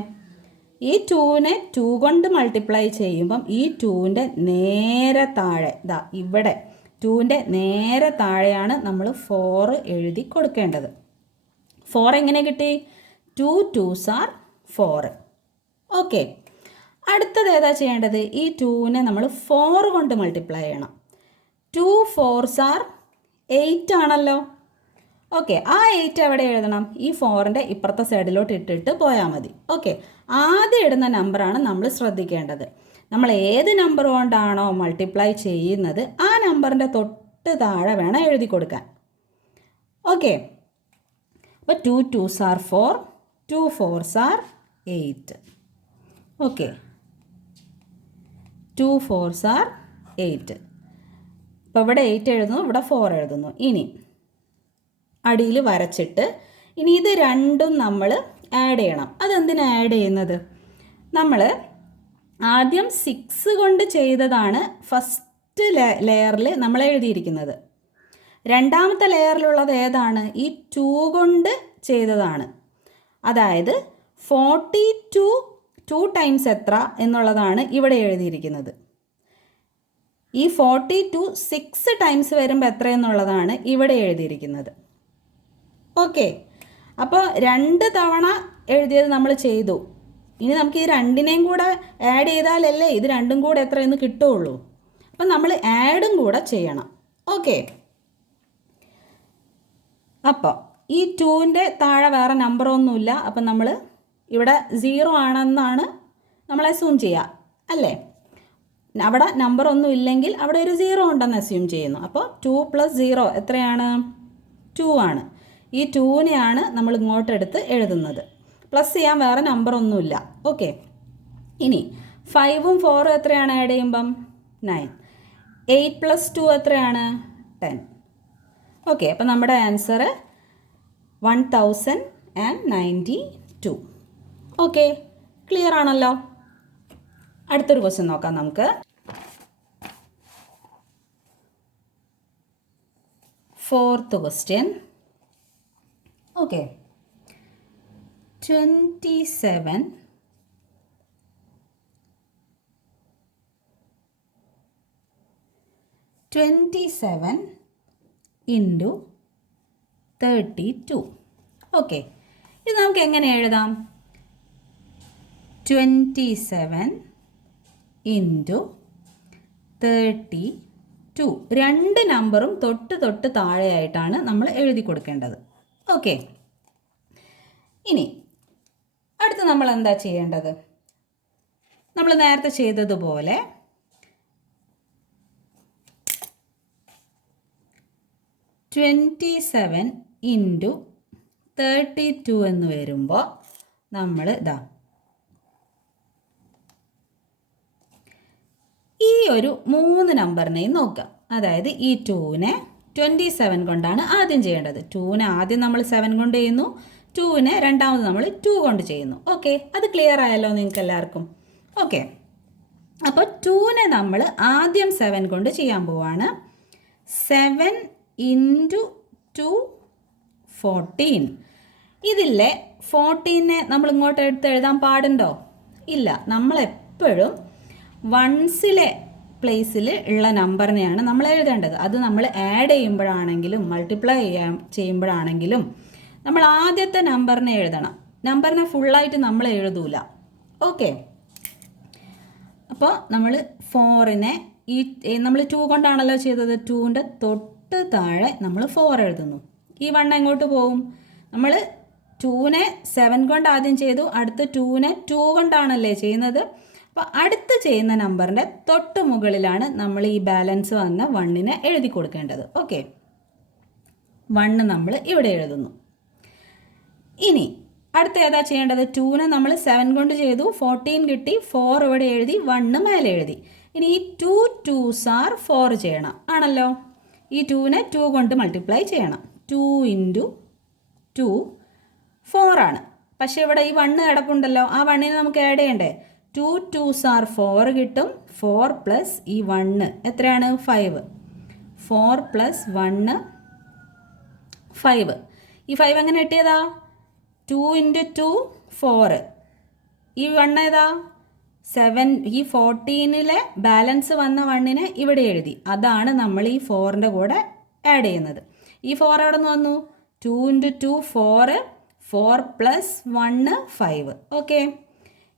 ഈ 2നെ 2 കൊണ്ട് മൾട്ടിപ്ലൈ ചെയ്യുമ്പം ഈ 2ൻ്റെ നേരെ താഴെ ദാ ഇവിടെ 2ൻ്റെ നേരെ താഴെയാണ് നമ്മൾ 4 എഴുതി കൊടുക്കേണ്ടത്. 4 എങ്ങനെ കിട്ടി? 2 2s are 4. ഓക്കെ, അടുത്തത് ഏതാ ചെയ്യേണ്ടത്? ഈ 2നെ നമ്മൾ 4 കൊണ്ട് മൾട്ടിപ്ലൈ ചെയ്യണം. 2 4s are 8 ആണല്ലോ. ഓക്കെ, ആ 8 എവിടെ എഴുതണം? ഈ 4ൻ്റെ ഇപ്പുറത്തെ സൈഡിലോട്ട് ഇട്ടിട്ട് പോയാൽ മതി. ഓക്കെ, ആദ്യം ഇടുന്ന നമ്പറാണ് നമ്മൾ ശ്രദ്ധിക്കേണ്ടത്. നമ്മൾ ഏത് നമ്പർ കൊണ്ടാണോ മൾട്ടിപ്ലൈ ചെയ്യുന്നത് ആ നമ്പറിൻ്റെ തൊട്ട് താഴെ വേണം എഴുതി കൊടുക്കാൻ. ഓക്കെ, അപ്പോൾ 2 2s are 4, 2 4s are 8. Okay, 2 4s are 8. അപ്പോൾ ഇവിടെ 8 എഴുതുന്നു, ഇവിടെ 4 എഴുതുന്നു. ഇനി അടിയിൽ വരച്ചിട്ട് ഇനി ഇത് രണ്ടും നമ്മൾ ആഡ് ചെയ്യണം. അതെന്തിനാണ് ആഡ് ചെയ്യുന്നത്? നമ്മൾ ആദ്യം 6 കൊണ്ട് ചെയ്തതാണ് ഫസ്റ്റ് ലെയറിൽ നമ്മൾ എഴുതിയിരിക്കുന്നത്. രണ്ടാമത്തെ ലെയറിലുള്ളത് ഏതാണ്? ഈ 2 കൊണ്ട് ചെയ്തതാണ്. അതായത് 42 2 ടൈംസ് എത്ര എന്നുള്ളതാണ് ഇവിടെ എഴുതിയിരിക്കുന്നത്. ഈ 42 6 ടൈംസ് വരുമ്പോൾ എത്ര എന്നുള്ളതാണ് ഇവിടെ എഴുതിയിരിക്കുന്നത്. ഓക്കെ, അപ്പോൾ 2 തവണ എഴുതിയത് നമ്മൾ ചെയ്തു. ഇനി നമുക്ക് ഈ രണ്ടിനെയും കൂടെ ആഡ് ചെയ്താലല്ലേ ഇത് രണ്ടും കൂടെ എത്രയെന്ന് കിട്ടുകയുള്ളൂ. അപ്പം നമ്മൾ ആഡും കൂടെ ചെയ്യണം. ഓക്കെ, അപ്പോൾ ഈ 2ൻ്റെ താഴെ വേറെ നമ്പറൊന്നുമില്ല. അപ്പം നമ്മൾ ഇവിടെ 0 ആണെന്നാണ് നമ്മൾ അസ്യൂം ചെയ്യുക അല്ലേ. അവിടെ നമ്പർ ഒന്നും ഇല്ലെങ്കിൽ അവിടെ ഒരു 0 ഉണ്ടെന്ന് അസ്യൂം ചെയ്യുന്നു. അപ്പോൾ 2 + 0 എത്രയാണ്? 2 ആണ്. ഈ 2നെയാണ് നമ്മൾ ഇങ്ങോട്ടെടുത്ത് എഴുതുന്നത്. പ്ലസ് ചെയ്യാൻ വേറെ നമ്പർ ഒന്നുമില്ല. ഓക്കെ, ഇനി 5ഉം 4ഉം എത്രയാണ് ആഡ് ചെയ്യുമ്പം? 9. 8 + 2 എത്രയാണ്? 10. ഓക്കെ, അപ്പം നമ്മുടെ ആൻസർ 1092. ഓക്കെ, ക്ലിയർ ആണല്ലോ. അടുത്തൊരു ക്വസ്റ്റ്യൻ നോക്കാം നമുക്ക്. 4th question. Okay, 27 into 32. Okay, ഇത് നമുക്ക് എങ്ങനെ എഴുതാം? 27 into 32. രണ്ട് നമ്പറും തൊട്ട് താഴെയായിട്ടാണ് നമ്മൾ എഴുതി കൊടുക്കേണ്ടത്. ഓക്കെ, ഇനി അടുത്ത് നമ്മൾ എന്താ ചെയ്യേണ്ടത്? നമ്മൾ നേരത്തെ ചെയ്തതുപോലെ 27 into 32 എന്ന് വരുമ്പോൾ നമ്മൾ ഇതാ ഈ ഒരു 3 നമ്പറിനെയും നോക്കാം. അതായത് ഈ 2നെ 27 കൊണ്ടാണ് ആദ്യം ചെയ്യേണ്ടത്. 2നെ ആദ്യം നമ്മൾ 7 കൊണ്ട് ചെയ്യുന്നു, 2നെ രണ്ടാമത് നമ്മൾ 2 കൊണ്ട് ചെയ്യുന്നു. ഓക്കെ, അത് ക്ലിയർ ആയല്ലോ നിങ്ങൾക്ക് എല്ലാവർക്കും? ഓക്കെ, അപ്പോൾ 2നെ നമ്മൾ ആദ്യം 7 കൊണ്ട് ചെയ്യാൻ പോവാണ്. 7 into 2 14. ഇതിലെ 14നെ നമ്മൾ ഇങ്ങോട്ട് എടുത്ത് എഴുതാൻ പാടുണ്ടോ? ഇല്ല. നമ്മളെപ്പോഴും വൺസിലെ പ്ലേസിൽ ഉള്ള നമ്പറിനെയാണ് നമ്മൾ എഴുതേണ്ടത്. അത് നമ്മൾ ആഡ് ചെയ്യുമ്പോഴാണെങ്കിലും മൾട്ടിപ്ലൈ ചെയ്യുമ്പോഴാണെങ്കിലും നമ്മൾ ആദ്യത്തെ നമ്പറിനെ എഴുതണം. നമ്പറിനെ ഫുള്ളായിട്ട് നമ്മൾ എഴുതൂല. ഓക്കെ, അപ്പോൾ നമ്മൾ 4നെ ഈ നമ്മൾ 2 കൊണ്ടാണല്ലോ ചെയ്തത്. 2ൻ്റെ തൊട്ട് താഴെ നമ്മൾ 4 എഴുതുന്നു. ഈ 1 എങ്ങോട്ട് പോകും? നമ്മൾ 2നെ 7 കൊണ്ട് ആദ്യം ചെയ്തു, അടുത്ത് 2നെ 2 കൊണ്ടാണല്ലേ ചെയ്യുന്നത്. അപ്പോൾ അടുത്ത് ചെയ്യുന്ന നമ്പറിൻ്റെ തൊട്ട് മുകളിലാണ് നമ്മൾ ഈ ബാലൻസ് വന്ന 1നെ എഴുതി കൊടുക്കേണ്ടത്. ഓക്കെ, 1 നമ്മൾ ഇവിടെ എഴുതുന്നു. ഇനി അടുത്ത ഏതാ ചെയ്യേണ്ടത്? 2നെ നമ്മൾ 7 കൊണ്ട് ചെയ്തു, 14 കിട്ടി, 4 ഇവിടെ എഴുതി, 1 മേലെ എഴുതി. ഇനി ഈ 2 2s are 4 ചെയ്യണം ആണല്ലോ. ഈ 2നെ 2 കൊണ്ട് മൾട്ടിപ്ലൈ ചെയ്യണം. 2 into 2 4 ആണ്. പക്ഷേ ഇവിടെ ഈ 1 കിടപ്പുണ്ടല്ലോ, ആ 1നെ നമുക്ക് ആഡ് ചെയ്യണ്ടേ? 2 2s are 4 കിട്ടും. 4 പ്ലസ് ഈ 1 എത്രയാണ്? 5. 4 പ്ലസ് 1 5. ഈ 5 എങ്ങനെ കിട്ടിയതാ? 2 into 2 4. ഈ 1 ഏതാ? 7. ഈ 14ലെ ബാലൻസ് വന്ന 1നെ ഇവിടെ എഴുതി. അതാണ് നമ്മൾ ഈ 4ൻ്റെ കൂടെ ആഡ് ചെയ്യുന്നത്. ഈ 4 എവിടെ നിന്ന് വന്നു? 2 into 2 4. 4 പ്ലസ് 1 5. ഓക്കെ,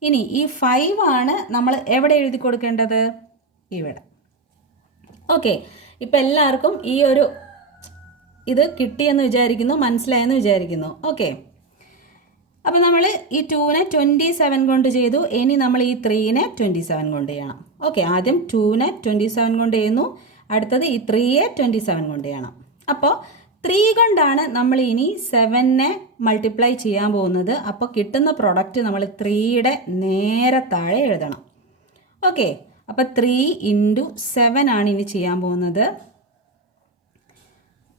ഇനി ഈ 5 ആണ് നമ്മൾ എവിടെ എഴുതി കൊടുക്കേണ്ടത്? ഇവിടെ. ഓക്കെ, ഇപ്പം എല്ലാവർക്കും ഈ ഒരു ഇത് കിട്ടിയെന്ന് വിചാരിക്കുന്നു, മനസ്സിലായെന്ന് വിചാരിക്കുന്നു. ഓക്കെ, അപ്പോൾ നമ്മൾ ഈ 2നെ 27 കൊണ്ട് ചെയ്തു. ഇനി നമ്മൾ ഈ 3നെ 27 കൊണ്ട് ചെയ്യണം. ഓക്കെ, ആദ്യം 2നെ 27 കൊണ്ട് ചെയ്യുന്നു, അടുത്തത് ഈ 3യെ 27 കൊണ്ട് ചെയ്യണം. അപ്പോൾ 3 കൊണ്ടാണ് നമ്മൾ ഇനി 7നെ മൾട്ടിപ്ലൈ ചെയ്യാൻ പോകുന്നത്. അപ്പോൾ കിട്ടുന്ന പ്രൊഡക്റ്റ് നമ്മൾ 3യുടെ നേരെ താഴെ എഴുതണം. ഓക്കെ, അപ്പോൾ 3 into 7 ആണ് ഇനി ചെയ്യാൻ പോകുന്നത്.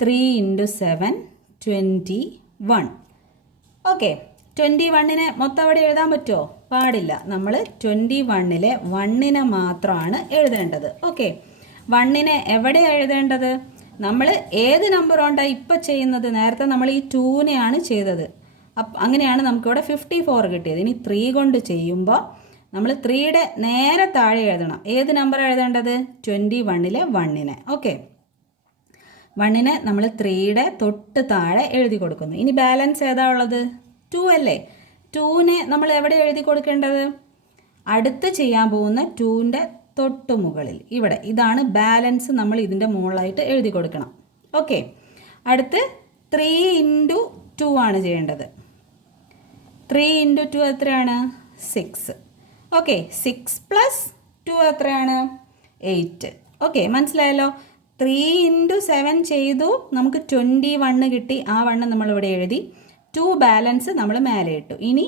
3 into 7 21. ഓക്കെ, 21നെ മൊത്തം അവിടെ എഴുതാൻ പറ്റുമോ? പാടില്ല. നമ്മൾ 21ലെ 1നെ മാത്രമാണ് എഴുതേണ്ടത്. ഓക്കെ, 1നെ എവിടെയാണ് എഴുതേണ്ടത്? നമ്മൾ ഏത് നമ്പർ കൊണ്ടാണ് ഇപ്പം ചെയ്യുന്നത്? നേരത്തെ നമ്മൾ ഈ 2നെയാണ് ചെയ്തത്. അങ്ങനെയാണ് നമുക്കിവിടെ 54 കിട്ടിയത്. ഇനി 3 കൊണ്ട് ചെയ്യുമ്പോൾ നമ്മൾ 3യുടെ നേരെ താഴെ എഴുതണം. ഏത് നമ്പർ എഴുതേണ്ടത്? 21ലെ 1നെ. ഓക്കെ, 1നെ നമ്മൾ 3യുടെ തൊട്ട് താഴെ എഴുതി കൊടുക്കുന്നു. ഇനി ബാലൻസ് ഏതാ ഉള്ളത്? 2 അല്ലേ? 2നെ നമ്മൾ എവിടെ എഴുതി കൊടുക്കേണ്ടത്? അടുത്ത് ചെയ്യാൻ പോകുന്ന 2ൻ്റെ തൊട്ട് മുകളിൽ ഇവിടെ. ഇതാണ് ബാലൻസ്. നമ്മൾ ഇതിൻ്റെ മുകളിലായിട്ട് എഴുതി കൊടുക്കണം. ഓക്കെ, അടുത്ത് 3 ഇൻറ്റു 2 ആണ് ചെയ്യേണ്ടത്. 3 ഇൻറ്റു 2 എത്രയാണ്? 6. ഓക്കെ, 6 പ്ലസ് 2 എത്രയാണ്? 8. ഓക്കെ, മനസ്സിലായല്ലോ. 3 ഇൻറ്റു 7 ചെയ്തു, നമുക്ക് 21 കിട്ടി. ആ 1 നമ്മളിവിടെ എഴുതി. 2 ബാലൻസ് നമ്മൾ മേലെ ഇട്ടു. ഇനി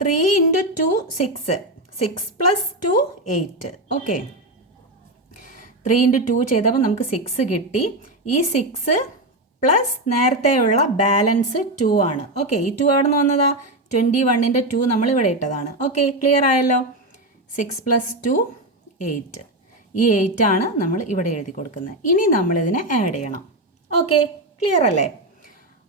3 ഇൻറ്റു 2 6. 6 പ്ലസ് 2 8. ഓക്കെ, 3 ഇൻറ്റു 2 ചെയ്തപ്പോൾ നമുക്ക് 6 കിട്ടി. ഈ 6 പ്ലസ് നേരത്തെയുള്ള ബാലൻസ് 2 ആണ്. ഓക്കെ, ഈ 2 എവിടെ നിന്ന് വന്നതാ? 21ൻ്റെ 2 നമ്മൾ ഇവിടെ ഇട്ടതാണ്. ഓക്കെ, ക്ലിയർ ആയല്ലോ. 6 പ്ലസ് 2 8. ഈ 8 ആണ് നമ്മൾ ഇവിടെ എഴുതി കൊടുക്കുന്നത്. ഇനി നമ്മളിതിനെ ആഡ് ചെയ്യണം. ഓക്കെ, ക്ലിയർ അല്ലേ?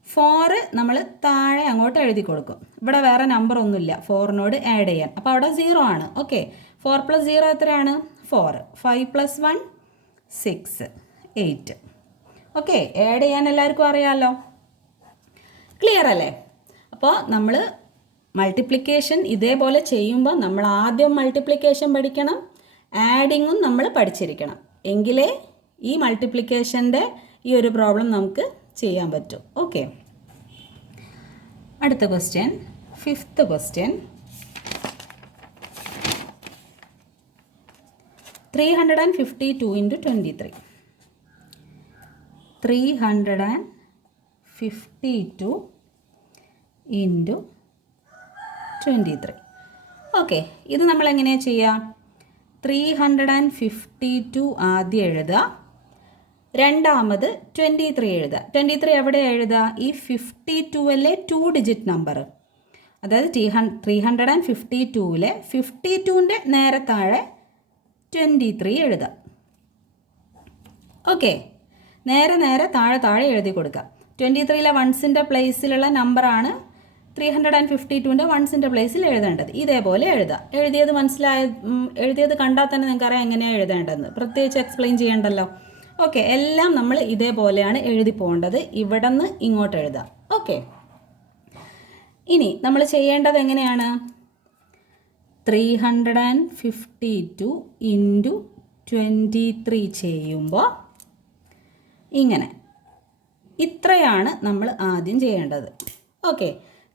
4 നമ്മൾ താഴെ അങ്ങോട്ട് എഴുതി കൊടുക്കും. ഇവിടെ വേറെ നമ്പർ ഒന്നുമില്ല 4നോട് ആഡ് ചെയ്യാൻ. അപ്പോൾ അവിടെ 0 ആണ്. ഓക്കെ, 4 പ്ലസ് 0 എത്രയാണ്? 4. 5 പ്ലസ് 1 6 8. ഓക്കെ, ആഡ് ചെയ്യാൻ എല്ലാവർക്കും അറിയാമല്ലോ. ക്ലിയർ അല്ലേ? അപ്പോൾ നമ്മൾ മൾട്ടിപ്ലിക്കേഷൻ ഇതേപോലെ ചെയ്യുമ്പോൾ നമ്മൾ ആദ്യം മൾട്ടിപ്ലിക്കേഷൻ പഠിക്കണം, ആഡിങ്ങും നമ്മൾ പഠിച്ചിരിക്കണം. എങ്കിലേ ഈ മൾട്ടിപ്ലിക്കേഷൻ്റെ ഈ ഒരു പ്രോബ്ലം നമുക്ക് ചെയ്യാൻ പറ്റും. ഓക്കെ, അടുത്ത question, 5th question. 352 into 23. 352 into 23. Okay, ഇത് നമ്മൾ എങ്ങനെയാണ് ചെയ്യുക? 352 ആദ്യം എഴുതുക, രണ്ടാമത് 23 എഴുതുക. 23 എവിടെയാണ് എഴുതുക? ഈ 52ലെ 2 ഡിജിറ്റ് നമ്പർ, അതായത് 352ലെ 52ൻ്റെ നേരെ താഴെ 23 എഴുതുക. ഓക്കെ, നേരെ താഴെ എഴുതി കൊടുക്കുക. 23ലെ വൺസിൻ്റെ പ്ലേസിലുള്ള നമ്പറാണ് 352ൻ്റെ വൺസിൻ്റെ പ്ലേസിൽ എഴുതേണ്ടത്. ഇതേപോലെ എഴുതുക. എഴുതിയത് കണ്ടാൽ തന്നെ നിങ്ങൾക്കറിയാം എങ്ങനെയാണ് എഴുതേണ്ടതെന്ന്, പ്രത്യേകിച്ച് എക്സ്പ്ലെയിൻ ചെയ്യണ്ടല്ലോ. ഓക്കെ, എല്ലാം നമ്മൾ ഇതേപോലെയാണ് എഴുതി പോകേണ്ടത്. ഇവിടെ നിന്ന് ഇങ്ങോട്ട് എഴുതുക. ഓക്കെ, ഇനി നമ്മൾ ചെയ്യേണ്ടത് എങ്ങനെയാണ്? 352 ഇൻറ്റു 23 ചെയ്യുമ്പോൾ ഇങ്ങനെ, ഇത്രയാണ് നമ്മൾ ആദ്യം ചെയ്യേണ്ടത്. ഓക്കെ,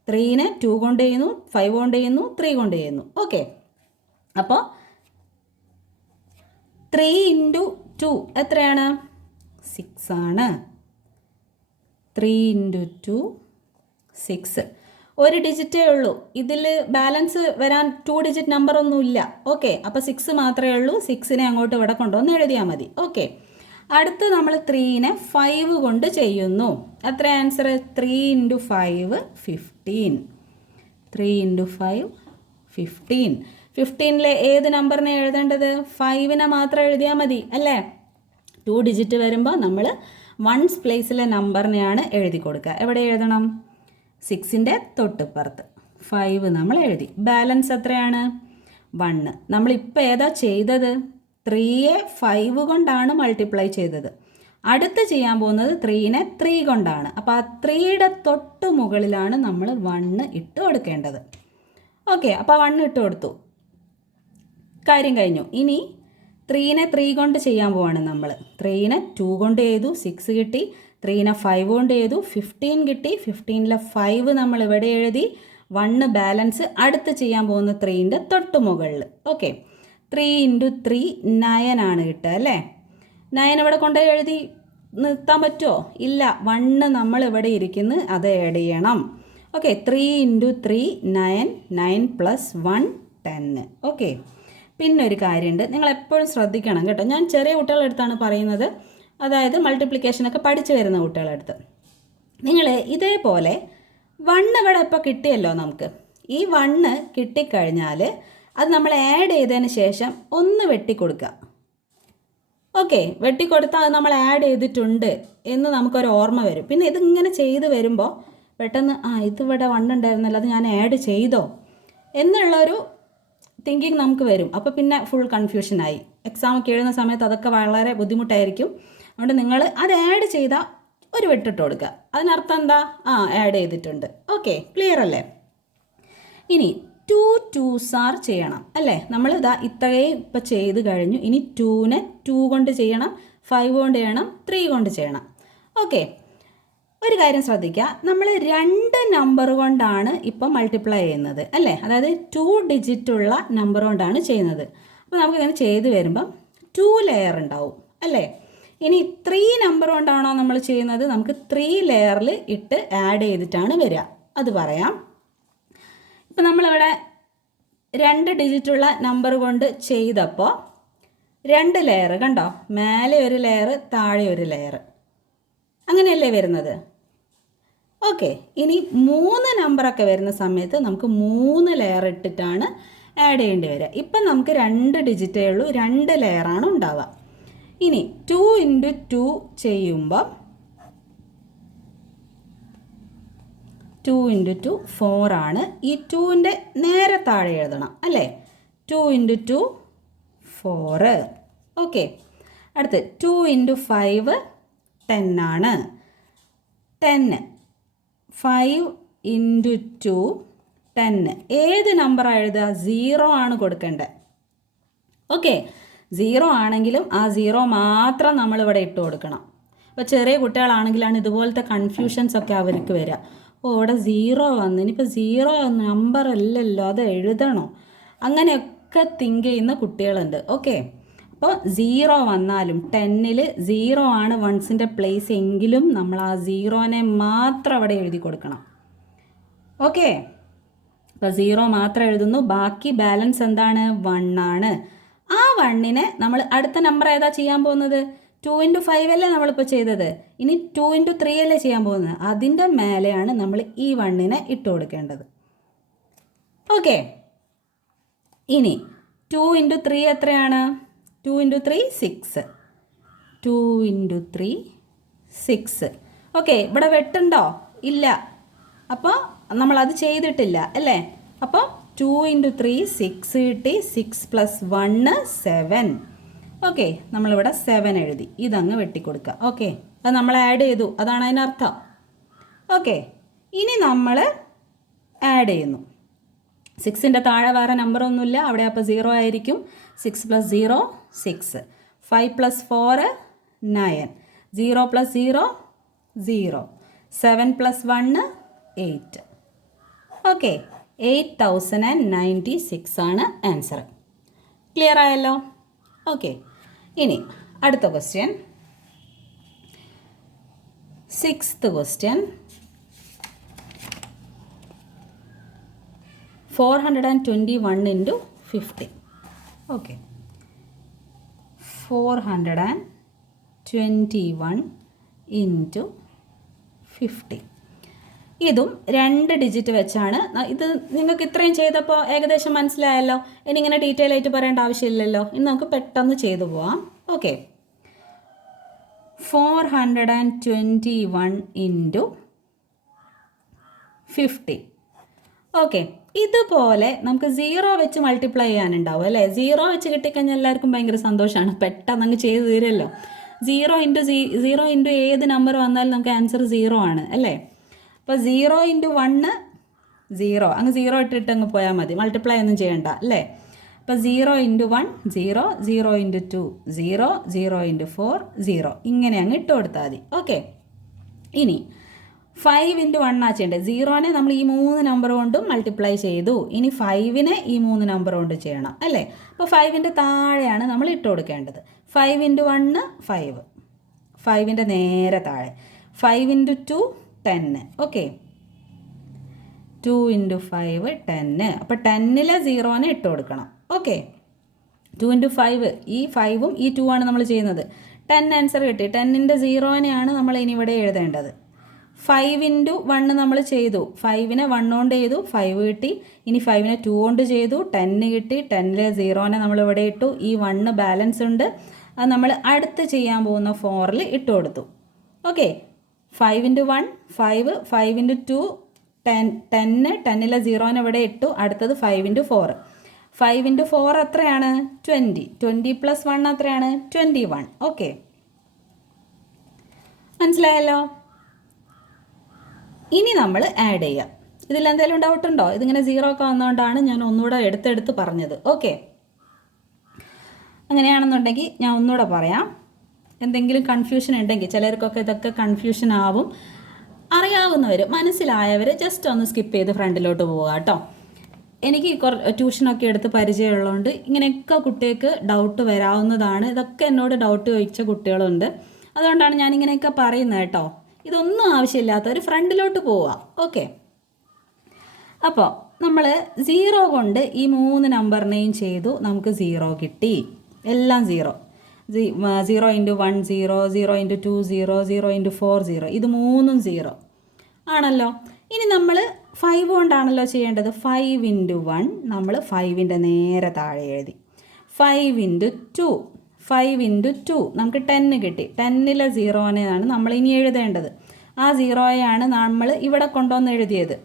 3നെ 2 കൊണ്ട് ചെയ്യുന്നു, 5 കൊണ്ട് ചെയ്യുന്നു, 3 കൊണ്ട് ചെയ്യുന്നു. ഓക്കെ, അപ്പോൾ 3 ഇൻറ്റു 2 എത്രയാണ്? 6 ആണ്. 3 ഇൻറ്റു 2 6. ഒരു ഡിജിറ്റേ ഉള്ളൂ. ഇതിൽ ബാലൻസ് വരാൻ 2 ഡിജിറ്റ് നമ്പർ ഒന്നുമില്ല. ഓക്കെ, അപ്പോൾ 6 മാത്രമേ ഉള്ളൂ. 6നെ അങ്ങോട്ട് ഇവിടെ കൊണ്ടുവന്ന് എഴുതിയാൽ മതി. ഓക്കെ, അടുത്ത് നമ്മൾ 3നെ 5 കൊണ്ട് ചെയ്യുന്നു. എത്ര ആൻസർ? 3 ഇൻറ്റു 5 15. 3 ഇൻറ്റു 5 15. 15ലെ ഏത് നമ്പറിനെ എഴുതേണ്ടത്? 5നെ മാത്രം എഴുതിയാൽ മതി അല്ലേ? 2 ഡിജിറ്റ് വരുമ്പോൾ നമ്മൾ വൺസ് പ്ലേസിലെ നമ്പറിനെയാണ് എഴുതി കൊടുക്കുക. എവിടെ എഴുതണം? 6ൻ്റെ തൊട്ടിപ്പുറത്ത് 5 നമ്മൾ എഴുതി. ബാലൻസ് എത്രയാണ്? 1. നമ്മളിപ്പോൾ ഏതാ ചെയ്തത്? 3യെ 5 കൊണ്ടാണ് മൾട്ടിപ്ലൈ ചെയ്തത്. അടുത്ത് ചെയ്യാൻ പോകുന്നത് 3നെ 3 കൊണ്ടാണ്. അപ്പോൾ ആ 3യുടെ തൊട്ട് മുകളിലാണ് നമ്മൾ 1 ഇട്ട് കൊടുക്കേണ്ടത്. ഓക്കെ, അപ്പോൾ 1 ഇട്ട് കൊടുത്തു, കാര്യം കഴിഞ്ഞു. ഇനി 3നെ 3 കൊണ്ട് ചെയ്യാൻ പോവാണ് നമ്മൾ. 3നെ 2 കൊണ്ട് ചെയ്തു, 6 കിട്ടി. 3നെ 5 കൊണ്ട് ചെയ്തു, 15 കിട്ടി. 15ലെ 5 നമ്മൾ ഇവിടെ എഴുതി. 1 ബാലൻസ് അടുത്ത് ചെയ്യാൻ പോകുന്ന 3ൻ്റെ തൊട്ട് മുകളിൽ. ഓക്കെ, 3 ഇൻറ്റു 3 9 ആണ് കിട്ടുക അല്ലേ? 9 ഇവിടെ കൊണ്ട് എഴുതി നിർത്താൻ പറ്റുമോ? ഇല്ല. 1 നമ്മൾ ഇവിടെ ഇരിക്കുന്നു, അത് ആഡ് ചെയ്യണം. Okay, 3 into 3 9. 9 പ്ലസ് 1 10. ഓക്കെ, പിന്നെ ഒരു കാര്യമുണ്ട്, നിങ്ങൾ എപ്പോഴും ശ്രദ്ധിക്കണം കേട്ടോ. ഞാൻ ചെറിയ കുട്ടികളെടുത്താണ് പറയുന്നത്, അതായത് മൾട്ടിപ്ലിക്കേഷനൊക്കെ പഠിച്ചു വരുന്ന കുട്ടികളെടുത്ത്. നിങ്ങൾ ഇതേപോലെ 1 ഇവിടെ ഇപ്പോൾ കിട്ടിയല്ലോ നമുക്ക്. ഈ 1 കിട്ടിക്കഴിഞ്ഞാൽ അത് നമ്മൾ ആഡ് ചെയ്തതിന് ശേഷം ഒന്ന് വെട്ടിക്കൊടുക്കുക. ഓക്കെ, വെട്ടിക്കൊടുത്താൽ അത് നമ്മൾ ആഡ് ചെയ്തിട്ടുണ്ട് എന്ന് നമുക്കൊരു ഓർമ്മ വരും. പിന്നെ ഇതിങ്ങനെ ചെയ്ത് വരുമ്പോൾ പെട്ടെന്ന് ഇതിവിടെ 1 ഉണ്ടായിരുന്നല്ലോ, അത് ഞാൻ ആഡ് ചെയ്തോ എന്നുള്ളൊരു തിങ്കിങ് നമുക്ക് വരും. അപ്പോൾ പിന്നെ ഫുൾ കൺഫ്യൂഷനായി. എക്സാമൊക്കെ എഴുതുന്ന സമയത്ത് അതൊക്കെ വളരെ ബുദ്ധിമുട്ടായിരിക്കും. അതുകൊണ്ട് നിങ്ങൾ അത് ആഡ് ചെയ്താൽ ഒരു വെട്ടിട്ട് കൊടുക്കുക. അതിനർത്ഥം എന്താ? ആഡ് ചെയ്തിട്ടുണ്ട്. ഓക്കെ, ക്ലിയർ അല്ലേ? ഇനി 2 2s ആർ ചെയ്യണം അല്ലേ? നമ്മൾ ഇത്രയും ഇപ്പം ചെയ്ത് കഴിഞ്ഞു. ഇനി 2നെ 2 കൊണ്ട് ചെയ്യണം, 5 കൊണ്ട് ചെയ്യണം, 3 കൊണ്ട് ചെയ്യണം. ഓക്കെ, ഒരു കാര്യം ശ്രദ്ധിക്കുക, നമ്മൾ 2 നമ്പർ കൊണ്ടാണ് ഇപ്പം മൾട്ടിപ്ലൈ ചെയ്യുന്നത് അല്ലേ? അതായത് 2 ഡിജിറ്റുള്ള നമ്പർ കൊണ്ടാണ് ചെയ്യുന്നത്. അപ്പോൾ നമുക്കിങ്ങനെ ചെയ്ത് വരുമ്പം 2 ലെയർ ഉണ്ടാവും അല്ലേ? ഇനി 3 നമ്പർ കൊണ്ടാണോ നമ്മൾ ചെയ്യുന്നത്? നമുക്ക് 3 ലെയറിൽ ഇട്ട് ആഡ് ചെയ്തിട്ടാണ് വരിക. അത് പറയാം. ഇപ്പം നമ്മളിവിടെ 2 ഡിജിറ്റുള്ള നമ്പർ കൊണ്ട് ചെയ്തപ്പോൾ 2 ലെയർ കണ്ടോ? മേലെ ഒരു ലെയർ, താഴെ ഒരു ലെയർ, അങ്ങനെയല്ലേ വരുന്നത്? ഓക്കെ, ഇനി 3 നമ്പറൊക്കെ വരുന്ന സമയത്ത് നമുക്ക് 3 ലെയർ ഇട്ടിട്ടാണ് ആഡ് ചെയ്യേണ്ടി വരിക. ഇപ്പം നമുക്ക് 2 ഡിജിറ്റേ ഉള്ളൂ, 2 ലെയറാണ് ഉണ്ടാവുക. ഇനി 2 × 2 ചെയ്യുമ്പോൾ 2 × 2 4 ആണ്. ഈ 2ൻ്റെ നേരെ താഴെ എഴുതണം അല്ലേ? 2 × 2 4. ഓക്കെ, അടുത്ത് 2 × 5 10 ആണ്. 10 5 × 2 10. ഏത് നമ്പറാണ് എഴുതുക? 0 ആണ് കൊടുക്കേണ്ടത്. ഓക്കെ, 0 ആണെങ്കിലും ആ 0 മാത്രം നമ്മളിവിടെ ഇട്ട് കൊടുക്കണം. അപ്പോൾ ചെറിയ കുട്ടികളാണെങ്കിലാണ് ഇതുപോലത്തെ കൺഫ്യൂഷൻസ് ഒക്കെ അവർക്ക് വരിക. ഇവിടെ 0 വന്നു, ഇനിയിപ്പോൾ 0 നമ്പർ അല്ലല്ലോ, അത് എഴുതണോ? അങ്ങനെയൊക്കെ തിങ്ക് ചെയ്യുന്ന കുട്ടികളുണ്ട്. ഓക്കെ, അപ്പോൾ 0 വന്നാലും 10ൽ 0 ആണ് വൺസിൻ്റെ പ്ലേസ് എങ്കിലും നമ്മൾ ആ 0നെ മാത്രം അവിടെ എഴുതി കൊടുക്കണം. ഓക്കെ, അപ്പോൾ 0 മാത്രം എഴുതുന്നു, ബാക്കി ബാലൻസ് എന്താണ്? 1 ആണ്. ആ 1നെ നമ്മൾ അടുത്ത നമ്പർ ഏതാ ചെയ്യാൻ പോകുന്നത്? 2 × 5 അല്ലേ നമ്മളിപ്പോൾ ചെയ്തത്. ഇനി 2 × 3 അല്ലേ ചെയ്യാൻ പോകുന്നത്. അതിൻ്റെ മേലെയാണ് നമ്മൾ ഈ 1നെ ഇട്ട് കൊടുക്കേണ്ടത്. ഓക്കെ, ഇനി 2 × 3 എത്രയാണ്? 2 × 3 6. 2 × 3 6. ഓക്കെ, ഇവിടെ വെട്ടുണ്ടോ? ഇല്ല. അപ്പോൾ നമ്മളത് ചെയ്തിട്ടില്ല അല്ലേ? അപ്പോൾ 2 × 3 6 കിട്ടി. 6 + 1 7. ഓക്കെ, നമ്മളിവിടെ 7 എഴുതി. ഇതങ്ങ് വെട്ടിക്കൊടുക്കുക. ഓക്കെ, അത് നമ്മൾ ആഡ് ചെയ്തു, അതാണ് അതിനർത്ഥം. ഓക്കെ, ഇനി നമ്മൾ ആഡ് ചെയ്യുന്നു. 6ൻ്റെ താഴെ വേറെ നമ്പറൊന്നുമില്ല, അവിടെ അപ്പോൾ 0 ആയിരിക്കും. 6 + 0 6. 5 + 4 9. 0 + 0 0. 7 + 1 8. ഓക്കെ, 8096 ആണ് ആൻസർ. ക്ലിയർ ആയല്ലോ? ഓക്കെ, ഇനി അടുത്ത ക്വസ്റ്റ്യൻ, 6th ക്വസ്റ്റ്യൻ. 421 × 50. ഓക്കെ, 421 × 50. ഇതും 2 ഡിജിറ്റ് വെച്ചാണ്. ഇത് നിങ്ങൾക്ക് ഇത്രയും ചെയ്തപ്പോൾ ഏകദേശം മനസ്സിലായല്ലോ. ഇനി ഇങ്ങനെ ഡീറ്റെയിൽ ആയിട്ട് പറയേണ്ട ആവശ്യമില്ലല്ലോ. ഇനി നമുക്ക് പെട്ടെന്ന് ചെയ്തു പോവാം. ഓക്കെ, 421 × 50. ഓക്കെ, ഇതുപോലെ നമുക്ക് 0 വെച്ച് മൾട്ടിപ്ലൈ ചെയ്യാനുണ്ടാവും അല്ലേ? 0 വെച്ച് കിട്ടിക്കഴിഞ്ഞാൽ എല്ലാവർക്കും ഭയങ്കര സന്തോഷമാണ്, പെട്ടെന്ന് അങ്ങ് ചെയ്ത് തീരല്ലോ. 0 × ഏത് നമ്പർ വന്നാലും നമുക്ക് ആൻസർ 0 ആണ് അല്ലേ? അപ്പോൾ 0 × 1 0, അങ്ങ് 0 ഇട്ടിട്ട് അങ്ങ് പോയാൽ മതി, മൾട്ടിപ്ലൈ ഒന്നും ചെയ്യണ്ട അല്ലേ? അപ്പോൾ 0 × 1 0, 0 × 2 0, 0 × 4 0, ഇങ്ങനെ അങ്ങ് ഇട്ട് കൊടുത്താൽ മതി. ഓക്കെ, ഇനി 5 × 1 ആ ചെയ്യേണ്ടത്. 0നെ നമ്മൾ ഈ 3 നമ്പർ കൊണ്ടും മൾട്ടിപ്ലൈ ചെയ്തു. ഇനി 5നെ ഈ 3 നമ്പർ കൊണ്ട് ചെയ്യണം അല്ലേ? അപ്പോൾ 5ൻ്റെ താഴെയാണ് നമ്മൾ ഇട്ട് കൊടുക്കേണ്ടത്. 5 × 1 5, 5ൻ്റെ നേരെ താഴെ. 5 × 2 10. ഓക്കെ, 2 × 5 10. അപ്പോൾ 10ലെ 0നെ ഇട്ട് കൊടുക്കണം. ഓക്കെ, 2 × 5, ഈ 5ഉം ഈ 2 ആണ് നമ്മൾ ചെയ്യുന്നത്. 10 ആൻസർ കിട്ടി. 10ൻ്റെ 0നെയാണ് നമ്മൾ ഇനി ഇവിടെ എഴുതേണ്ടത്. 5 × 1 നമ്മൾ ചെയ്തു. 5നെ 1 കൊണ്ട് ചെയ്തു, 5 കിട്ടി. ഇനി 5നെ 2 കൊണ്ട് ചെയ്തു, 10 കിട്ടി. 10ലെ 0നെ നമ്മൾ ഇവിടെ ഇട്ടു. ഈ 1 ബാലൻസ് ഉണ്ട്, അത് നമ്മൾ അടുത്ത് ചെയ്യാൻ പോകുന്ന 4ൽ ഇട്ട് കൊടുത്തു. ഓക്കെ, 5 × 1 5, 5 × 2 10, 10ലെ 0നെ ഇവിടെ ഇട്ടു. അടുത്തത് 5 × 4. 5 × 4 എത്രയാണ്? 20. 20 + 1 എത്രയാണ്? 21. ഓക്കെ, മനസ്സിലായല്ലോ? ഇനി നമ്മൾ ആഡ് ചെയ്യാം. ഇതിലെന്തെങ്കിലും ഡൗട്ട് ഉണ്ടോ? ഇതിങ്ങനെ 0 ഒക്കെ വന്നുകൊണ്ടാണ് ഞാൻ ഒന്നുകൂടെ എടുത്തെടുത്ത് പറഞ്ഞത്. ഓക്കെ, അങ്ങനെയാണെന്നുണ്ടെങ്കിൽ ഞാൻ ഒന്നുകൂടെ പറയാം. എന്തെങ്കിലും കൺഫ്യൂഷൻ ഉണ്ടെങ്കിൽ, ചിലർക്കൊക്കെ ഇതൊക്കെ കൺഫ്യൂഷൻ ആവും. അറിയാവുന്നവർ, മനസ്സിലായവർ ജസ്റ്റ് ഒന്ന് സ്കിപ്പ് ചെയ്ത് ഫ്രണ്ടിലോട്ട് പോവുക കേട്ടോ. എനിക്ക് ട്യൂഷനൊക്കെ എടുത്ത് പരിചയമുള്ളതുകൊണ്ട് ഇങ്ങനെയൊക്കെ കുട്ടികൾക്ക് ഡൗട്ട് വരാവുന്നതാണ്. ഇതൊക്കെ എന്നോട് ഡൗട്ട് ചോദിച്ച കുട്ടികളുണ്ട്. അതുകൊണ്ടാണ് ഞാൻ ഇങ്ങനെയൊക്കെ പറയുന്നത് കേട്ടോ. ഇതൊന്നും ആവശ്യമില്ലാത്തവർ ഫ്രണ്ടിലോട്ട് പോവുക. ഓക്കെ, അപ്പോൾ നമ്മൾ 0 കൊണ്ട് ഈ 3 നമ്പറിനെയും ചെയ്തു. നമുക്ക് 0 കിട്ടി. എല്ലാം 0. 0 × 1 0, 0 × 2 0, 0 × 4 0. ഇത് 3ഉം 0 ആണല്ലോ. ഇനി നമ്മൾ 5 കൊണ്ടാണല്ലോ ചെയ്യേണ്ടത്. 5 × 1 നമ്മൾ 5ൻ്റെ നേരെ താഴെ എഴുതി. 5 × 2, 5 × 2 നമുക്ക് 10 കിട്ടി. 10ലെ 0നെയാണ് നമ്മൾ ഇനി എഴുതേണ്ടത്. ആ 0യാണ് നമ്മൾ ഇവിടെ കൊണ്ടുവന്ന് എഴുതിയത്.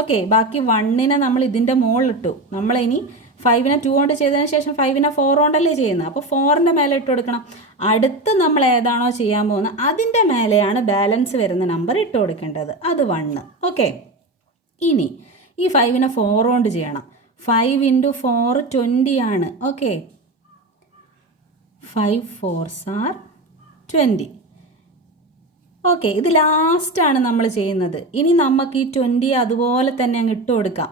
ഓക്കെ, ബാക്കി 1നെ നമ്മൾ ഇതിൻ്റെ മുകളിലിട്ടു. നമ്മളിനി 5നെ 2 കൊണ്ട് ചെയ്തതിന് ശേഷം 5നെ 4 കൊണ്ടല്ലേ ചെയ്യുന്നത്. അപ്പോൾ 4ൻ്റെ മേലെ ഇട്ട് കൊടുക്കണം. അടുത്ത് നമ്മൾ ഏതാണോ ചെയ്യാൻ പോകുന്നത് അതിൻ്റെ മേലെയാണ് ബാലൻസ് വരുന്ന നമ്പർ ഇട്ട് കൊടുക്കേണ്ടത്. അത് 1. ഓക്കെ, ഇനി ഈ 5നെ 4 കൊണ്ട് ചെയ്യണം. 5 × 4 20 ആണ്. Okay, 5 4s are 20. ഓക്കെ, ഇത് ലാസ്റ്റാണ് നമ്മൾ ചെയ്യുന്നത്. ഇനി നമുക്ക് ഈ 20 അതുപോലെ തന്നെ അങ്ങ് ഇട്ട് കൊടുക്കാം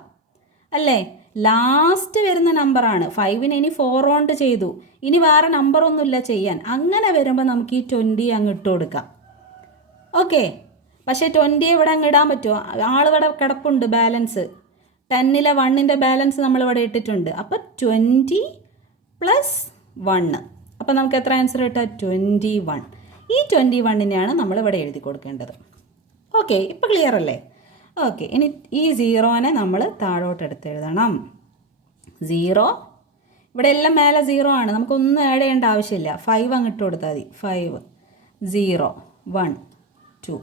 അല്ലേ? ലാസ്റ്റ് വരുന്ന നമ്പറാണ്. 5നെ ഇനി 4 കൊണ്ട് ചെയ്തു. ഇനി വേറെ നമ്പറൊന്നുമില്ല ചെയ്യാൻ. അങ്ങനെ വരുമ്പോൾ നമുക്ക് ഈ 20 അങ്ങ് ഇട്ട് കൊടുക്കാം. ഓക്കെ, പക്ഷേ 20 ഇവിടെ അങ്ങ് ഇടാൻ പറ്റുമോ? ആളിവിടെ കിടപ്പുണ്ട് ബാലൻസ്. 10ലെ 1ൻ്റെ ബാലൻസ് നമ്മളിവിടെ ഇട്ടിട്ടുണ്ട്. അപ്പോൾ 20 + 1. അപ്പോൾ നമുക്ക് എത്ര ആൻസർ കിട്ടുക? 21. ഈ 21നെയാണ് നമ്മളിവിടെ എഴുതി കൊടുക്കേണ്ടത്. ഓക്കെ, ഇപ്പോൾ ക്ലിയർ അല്ലേ? ഓക്കെ, ഇനി ഈ 0നെ നമ്മൾ താഴോട്ട് എടുത്ത് എഴുതണം. 0 ഇവിടെ എല്ലാം മേലെ 0 ആണ്. നമുക്കൊന്നും ആഡ് ചെയ്യേണ്ട ആവശ്യമില്ല. 5 അങ്ങിട്ട് കൊടുത്താൽ മതി. 5 0 1 2.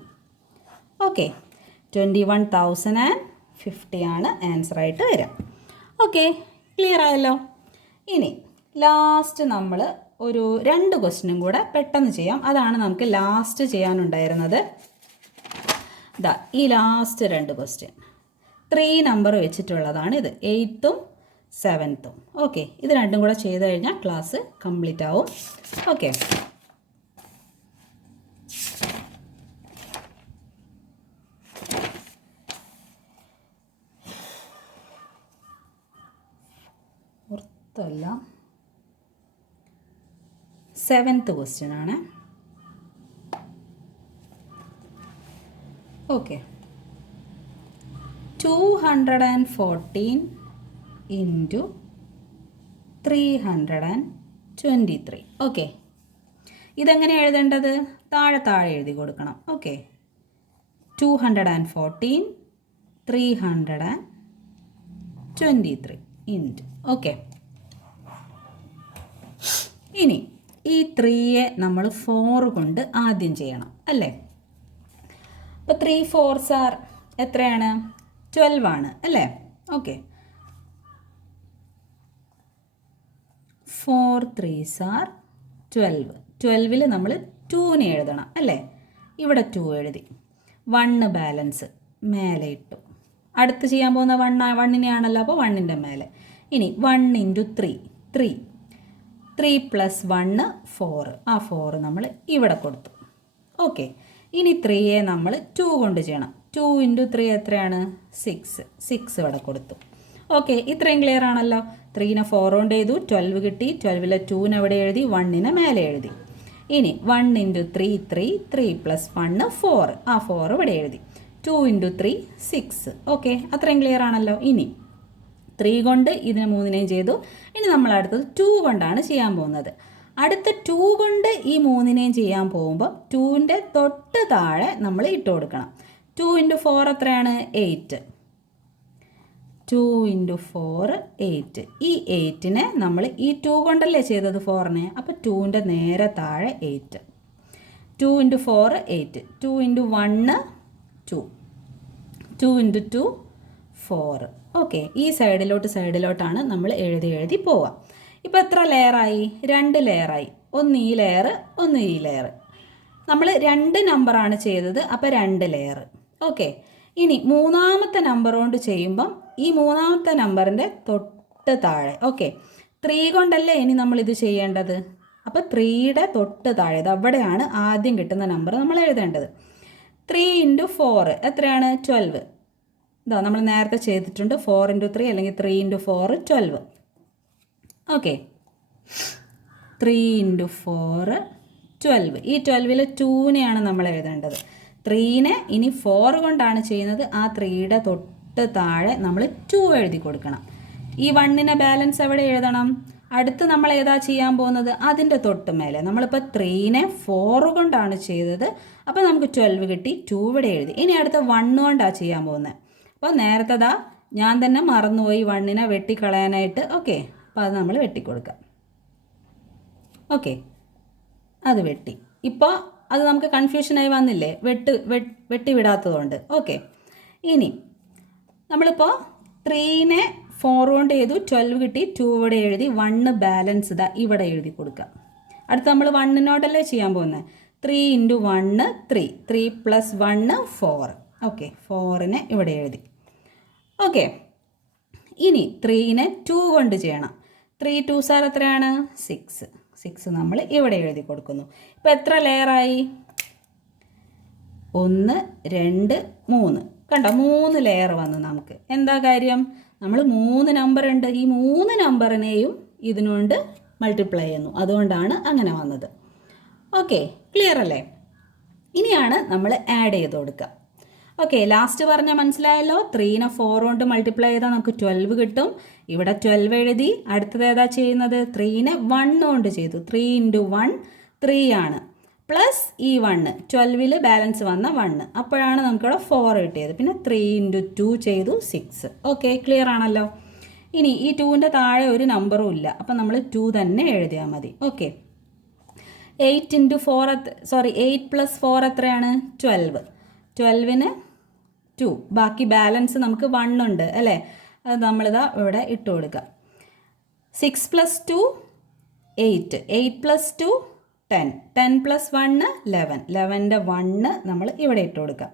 ഓക്കെ, 21,050 ആണ് ആൻസറായിട്ട് വരിക. ഓക്കെ, ക്ലിയർ ആയല്ലോ? ഇനി ലാസ്റ്റ് നമ്മൾ ഒരു 2 ക്വസ്റ്റ്യനും കൂടെ പെട്ടെന്ന് ചെയ്യാം. അതാണ് നമുക്ക് ലാസ്റ്റ് ചെയ്യാനുണ്ടായിരുന്നത്. ഇതാ ഈ ലാസ്റ്റ് 2 ക്വസ്റ്റ്യൻ 3 നമ്പർ വെച്ചിട്ടുള്ളതാണ്. ഇത് 8ഉം 7ഉം. ഓക്കെ, ഇത് രണ്ടും കൂടെ ചെയ്ത് കഴിഞ്ഞാൽ ക്ലാസ് കംപ്ലീറ്റ് ആവും. ഓക്കെ, പുറത്തല്ല, 7th ക്വസ്റ്റ്യൻ ആണ്. ഓക്കെ, 214 × 323. ഓക്കെ, ഇതെങ്ങനെ എഴുതേണ്ടത്? താഴെ എഴുതി കൊടുക്കണം. Okay, 214 323 into. ഓക്കെ, ഇനി ഈ 3യെ നമ്മൾ 4 കൊണ്ട് ആദ്യം ചെയ്യണം അല്ലേ? അപ്പോൾ 3 4s are എത്രയാണ്? 12 ആണ് അല്ലേ? Okay, 4 3s are 12. 12ൽ നമ്മൾ 2നെ എഴുതണം അല്ലേ? ഇവിടെ 2 എഴുതി. 1 ബാലൻസ് മേലെ ഇട്ടു. അടുത്ത് ചെയ്യാൻ പോകുന്ന 1നെയാണല്ലോ. അപ്പോൾ 1ൻ്റെ മേലെ. ഇനി 1 × 3 3 3 + 1 4. ആ 4 നമ്മൾ ഇവിടെ കൊടുത്തു. ഓക്കെ, ഇനി 3യെ നമ്മൾ 2 കൊണ്ട് ചെയ്യണം. 2 × 3 എത്രയാണ്? 6. 6 ഇവിടെ കൊടുത്തു. ഓക്കെ, ഇത്രയും ക്ലിയർ ആണല്ലോ? 3നെ 4 കൊണ്ട് ചെയ്തു, 12 കിട്ടി. 12ലെ 2നെ അവിടെ എഴുതി, 1നെ മേലെ എഴുതി. ഇനി 1 × 3 3 3 + 1 4. ആ 4 ഇവിടെ എഴുതി. 2 × 3 6. ഓക്കെ, അത്രയും ക്ലിയർ ആണല്ലോ? ഇനി 3 കൊണ്ട് ഇതിനെ 3നെയും ചെയ്തു. ഇനി നമ്മൾ അടുത്തത് 2 കൊണ്ടാണ് ചെയ്യാൻ പോകുന്നത്. അടുത്ത 2 കൊണ്ട് ഈ 3നെയും ചെയ്യാൻ പോകുമ്പോൾ 2ൻ്റെ തൊട്ട് താഴെ നമ്മൾ ഇട്ട് കൊടുക്കണം. 2 × 4 എത്രയാണ്? 8. 2 × 4 8. ഈ 8നെ നമ്മൾ ഈ 2 കൊണ്ടല്ലേ ചെയ്തത് 4നെ. അപ്പോൾ 2ൻ്റെ നേരെ താഴെ 8. 2 × 4 8. 2 × 1 2. 2 × 2 4. ഓക്കെ, ഈ സൈഡിലോട്ടാണ് നമ്മൾ എഴുതി പോവുക. ഇപ്പോൾ എത്ര ലെയറായി? 2 ലെയറായി. ഒന്ന് ഈ ലെയർ, ഒന്ന് ഈ ലെയർ. നമ്മൾ 2 നമ്പറാണ് ചെയ്തത്, അപ്പോൾ 2 ലെയർ. ഓക്കെ, ഇനി മൂന്നാമത്തെ നമ്പർ കൊണ്ട് ചെയ്യുമ്പം ഈ മൂന്നാമത്തെ നമ്പറിൻ്റെ തൊട്ട് താഴെ. ഓക്കെ, 3 കൊണ്ടല്ലേ ഇനി നമ്മളിത് ചെയ്യേണ്ടത്. അപ്പോൾ 3യുടെ തൊട്ട് താഴെ അവിടെയാണ് ആദ്യം കിട്ടുന്ന നമ്പർ നമ്മൾ എഴുതേണ്ടത്. 3 × 4 എത്രയാണ്? 12. ഇതാ നമ്മൾ നേരത്തെ ചെയ്തിട്ടുണ്ട്. 4 × 3 അല്ലെങ്കിൽ 3 × 4 12. ഓക്കെ, 3 × 4 12. ഈ 12ൽ 2നെയാണ് നമ്മൾ എഴുതേണ്ടത്. 3നെ ഇനി 4 കൊണ്ടാണ് ചെയ്യുന്നത്. ആ 3യുടെ തൊട്ട് താഴെ നമ്മൾ 2 എഴുതി കൊടുക്കണം. ഈ 1നെ ബാലൻസ് എവിടെ എഴുതണം? അടുത്ത് നമ്മൾ ഏതാ ചെയ്യാൻ പോകുന്നത്? അതിൻ്റെ തൊട്ട് മേലെ. നമ്മളിപ്പോൾ 3നെ 4 കൊണ്ടാണ് ചെയ്തത്, അപ്പോൾ നമുക്ക് 12 കിട്ടി. 2 ഇവിടെ എഴുതി. ഇനി അടുത്ത 1 കൊണ്ടാണ് ചെയ്യാൻ പോകുന്നത്. അപ്പോൾ നേരത്തെ ഞാൻ തന്നെ മറന്നുപോയി 1നെ വെട്ടിക്കളയാനായിട്ട്. ഓക്കെ, അപ്പോൾ അത് നമ്മൾ വെട്ടിക്കൊടുക്കാം. ഓക്കെ, അത് വെട്ടി. ഇപ്പോൾ അത് നമുക്ക് കൺഫ്യൂഷനായി വന്നില്ലേ, വെട്ടി വിടാത്തതുകൊണ്ട്. ഓക്കെ, ഇനി നമ്മളിപ്പോൾ 3നെ 4 കൊണ്ട് ചെയ്തു, 12 കിട്ടി. 2 ഇവിടെ എഴുതി. 1 ബാലൻസ് ഇവിടെ എഴുതി കൊടുക്കാം. അടുത്ത് നമ്മൾ 1നോടല്ലേ ചെയ്യാൻ പോകുന്നത്. 3 × 1 3. 3 + 1 4. ഓക്കെ, 4നെ ഇവിടെ എഴുതി. ഓക്കെ, ഇനി 3നെ 2 കൊണ്ട് ചെയ്യണം. 3 × 2 എത്രയാണ്? 6. 6 നമ്മൾ ഇവിടെ എഴുതി കൊടുക്കുന്നു. ഇപ്പോൾ എത്ര ലെയറായി? 1 2 3. കണ്ടോ, 3 ലെയർ വന്നു നമുക്ക്. എന്താ കാര്യം? നമ്മൾ 3 നമ്പർ ഉണ്ട്, ഈ 3 നമ്പറിനെയും ഇതിനുകൊണ്ട് മൾട്ടിപ്ലൈ ചെയ്യുന്നു, അതുകൊണ്ടാണ് അങ്ങനെ വന്നത്. ഓക്കെ, ക്ലിയർ അല്ലേ? ഇനിയാണ് നമ്മൾ ആഡ് ചെയ്ത് കൊടുക്കുക. ഓക്കെ, ലാസ്റ്റ് പറഞ്ഞാൽ മനസ്സിലായല്ലോ. 3നെ 4 കൊണ്ട് മൾട്ടിപ്ലൈ ചെയ്താൽ നമുക്ക് 12 കിട്ടും. ഇവിടെ 12 എഴുതി. അടുത്തത് ഏതാ ചെയ്യുന്നത്? 3നെ 1 കൊണ്ട് ചെയ്തു. 3 × 1 3 ആണ്. പ്ലസ് ഈ 1, 12ൽ ബാലൻസ് വന്ന 1, അപ്പോഴാണ് നമുക്കിവിടെ 4 കിട്ടിയത്. പിന്നെ 3 × 2 ചെയ്തു 6. ഓക്കെ, ക്ലിയർ ആണല്ലോ? ഇനി ഈ 2ൻ്റെ താഴെ ഒരു നമ്പറും ഇല്ല, അപ്പം നമ്മൾ 2 തന്നെ എഴുതിയാൽ മതി. ഓക്കെ, 8 + 4 എത്രയാണ്? 12. 12ന് 2, ബാക്കി ബാലൻസ് നമുക്ക് 1 ഉണ്ട് അല്ലേ, അത് നമ്മളിതാ ഇവിടെ ഇട്ട് കൊടുക്കുക. 6 + 2 8. 8 + 2 10. 10 + 1 11. 11ൻ്റെ 1 നമ്മൾ ഇവിടെ ഇട്ട് കൊടുക്കുക.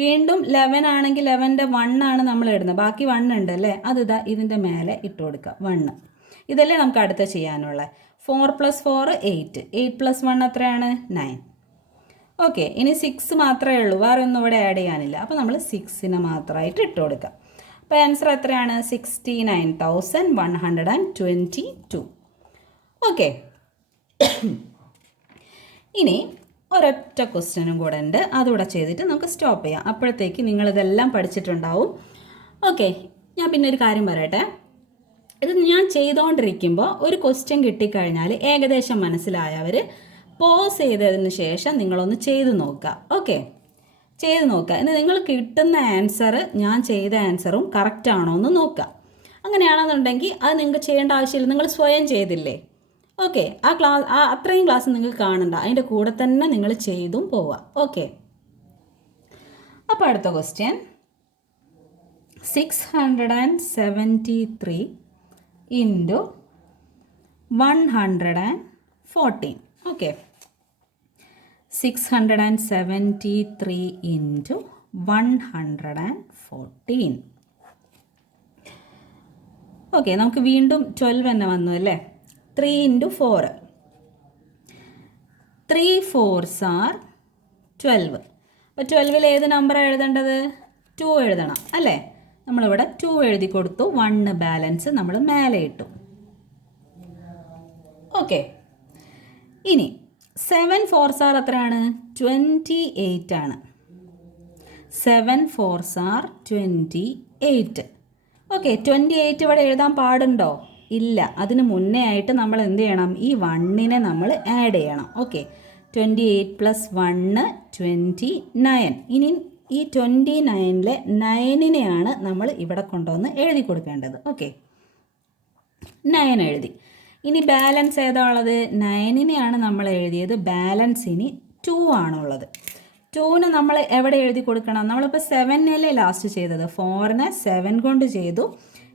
വീണ്ടും 11 ആണെങ്കിൽ 11ൻ്റെ 1 ആണ് നമ്മൾ ഇടുന്നത്. ബാക്കി 1 ഉണ്ട് അല്ലേ, അത് ഇതിൻ്റെ മേലെ ഇട്ട് കൊടുക്കുക. 1 ഇതല്ലേ നമുക്ക് അടുത്ത ചെയ്യാനുള്ള. 4 + 4 8. 8 + 1 എത്രയാണ്? 9. ഓക്കെ, ഇനി 6 മാത്രമേ ഉള്ളൂ, വേറെ ഒന്നും ഇവിടെ ആഡ് ചെയ്യാനില്ല. അപ്പോൾ നമ്മൾ 6നെ മാത്രമായിട്ട് ഇട്ട് കൊടുക്കാം. അപ്പോൾ ആൻസർ എത്രയാണ്? 69,122. ഓക്കെ, ഇനി ഒരൊറ്റ ക്വസ്റ്റ്യനും കൂടെ ഉണ്ട്, അതുകൂടെ ചെയ്തിട്ട് നമുക്ക് സ്റ്റോപ്പ് ചെയ്യാം. അപ്പോഴത്തേക്ക് നിങ്ങളിതെല്ലാം പഠിച്ചിട്ടുണ്ടാവും. ഓക്കെ, ഞാൻ പിന്നെ ഒരു കാര്യം പറയട്ടെ. ഇത് ഞാൻ ചെയ്തുകൊണ്ടിരിക്കുമ്പോൾ ഒരു ക്വസ്റ്റ്യൻ കിട്ടിക്കഴിഞ്ഞാൽ ഏകദേശം മനസ്സിലായവർ പോസ് ചെയ്തതിന് ശേഷം നിങ്ങളൊന്ന് ചെയ്ത് നോക്കുക. ഓക്കെ, ചെയ്ത് നോക്കുക. ഇനി നിങ്ങൾ കിട്ടുന്ന ആൻസർ ഞാൻ ചെയ്ത ആൻസറും കറക്റ്റ് ആണോ എന്ന് നോക്കുക. അങ്ങനെയാണെന്നുണ്ടെങ്കിൽ അത് നിങ്ങൾക്ക് ചെയ്യേണ്ട ആവശ്യമില്ല, നിങ്ങൾ സ്വയം ചെയ്തില്ലേ. ഓക്കെ, അത്രയും ക്ലാസ് നിങ്ങൾക്ക് കാണണ്ട, അതിൻ്റെ കൂടെ തന്നെ നിങ്ങൾ ചെയ്തും പോവുക. ഓക്കെ, അപ്പോൾ അടുത്ത ക്വസ്റ്റ്യൻ 673 × 114. ഓക്കെ, 673 × 114. ഓക്കെ, നമുക്ക് വീണ്ടും 12 തന്നെ വന്നു അല്ലേ. 3 × 4. 3 4s are 12. അപ്പോൾ 12ൽ ഏത് നമ്പറാണ് എഴുതേണ്ടത്? 2 എഴുതണം അല്ലേ. നമ്മളിവിടെ 2 എഴുതി കൊടുത്തു. 1 ബാലൻസ് നമ്മൾ മേലെ ഇട്ടു. ഓക്കെ, ഇനി 7 4s are എത്രയാണ്? 28 ആണ്. 7 4s are 28. ഓക്കെ, 28 ഇവിടെ എഴുതാൻ പാടുണ്ടോ? ഇല്ല. അതിന് മുന്നേ ആയിട്ട് നമ്മൾ എന്ത് ചെയ്യണം? ഈ 1നെ നമ്മൾ ആഡ് ചെയ്യണം. ഓക്കെ, 28 + 1 29. ഇനി ഈ 29ലെ 9നെയാണ് നമ്മൾ ഇവിടെ കൊണ്ടുവന്ന് എഴുതി കൊടുക്കേണ്ടത്. ഓക്കെ, 9 എഴുതി. ഇനി ബാലൻസ് ഏതാ ഉള്ളത്? 9നെയാണ് നമ്മൾ എഴുതിയത്. ബാലൻസ് ഇനി 2 ആണുള്ളത്. 2നെ നമ്മൾ എവിടെ എഴുതി കൊടുക്കണം? നമ്മളിപ്പോൾ 7 ലാസ്റ്റ് ചെയ്തത്. 4നെ 7 കൊണ്ട് ചെയ്തു.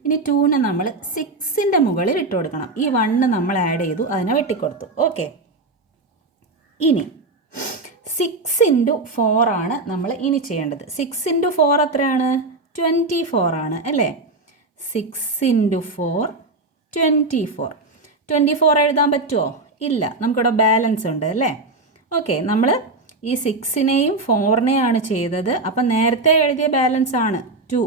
ഇനി 2നെ നമ്മൾ 6ൻ്റെ മുകളിൽ ഇട്ട് കൊടുക്കണം. ഈ 1 നമ്മൾ ആഡ് ചെയ്തു, അതിനെ വെട്ടിക്കൊടുത്തു. ഓക്കെ, ഇനി 6 ഇൻറ്റു 4 ആണ് നമ്മൾ ഇനി ചെയ്യേണ്ടത്. 6 ഇൻറ്റു 4 എത്രയാണ്? 24 ആണ് അല്ലേ? 6 ഇൻറ്റു 4 24. 24 എഴുതാൻ പറ്റുമോ? ഇല്ല, നമുക്കിവിടെ ബാലൻസ് ഉണ്ട് അല്ലേ? ഓക്കെ, നമ്മൾ ഈ 6നെയും 4നെയാണ് ചെയ്തത്. അപ്പം നേരത്തെ എഴുതിയ ബാലൻസ് ആണ് 2.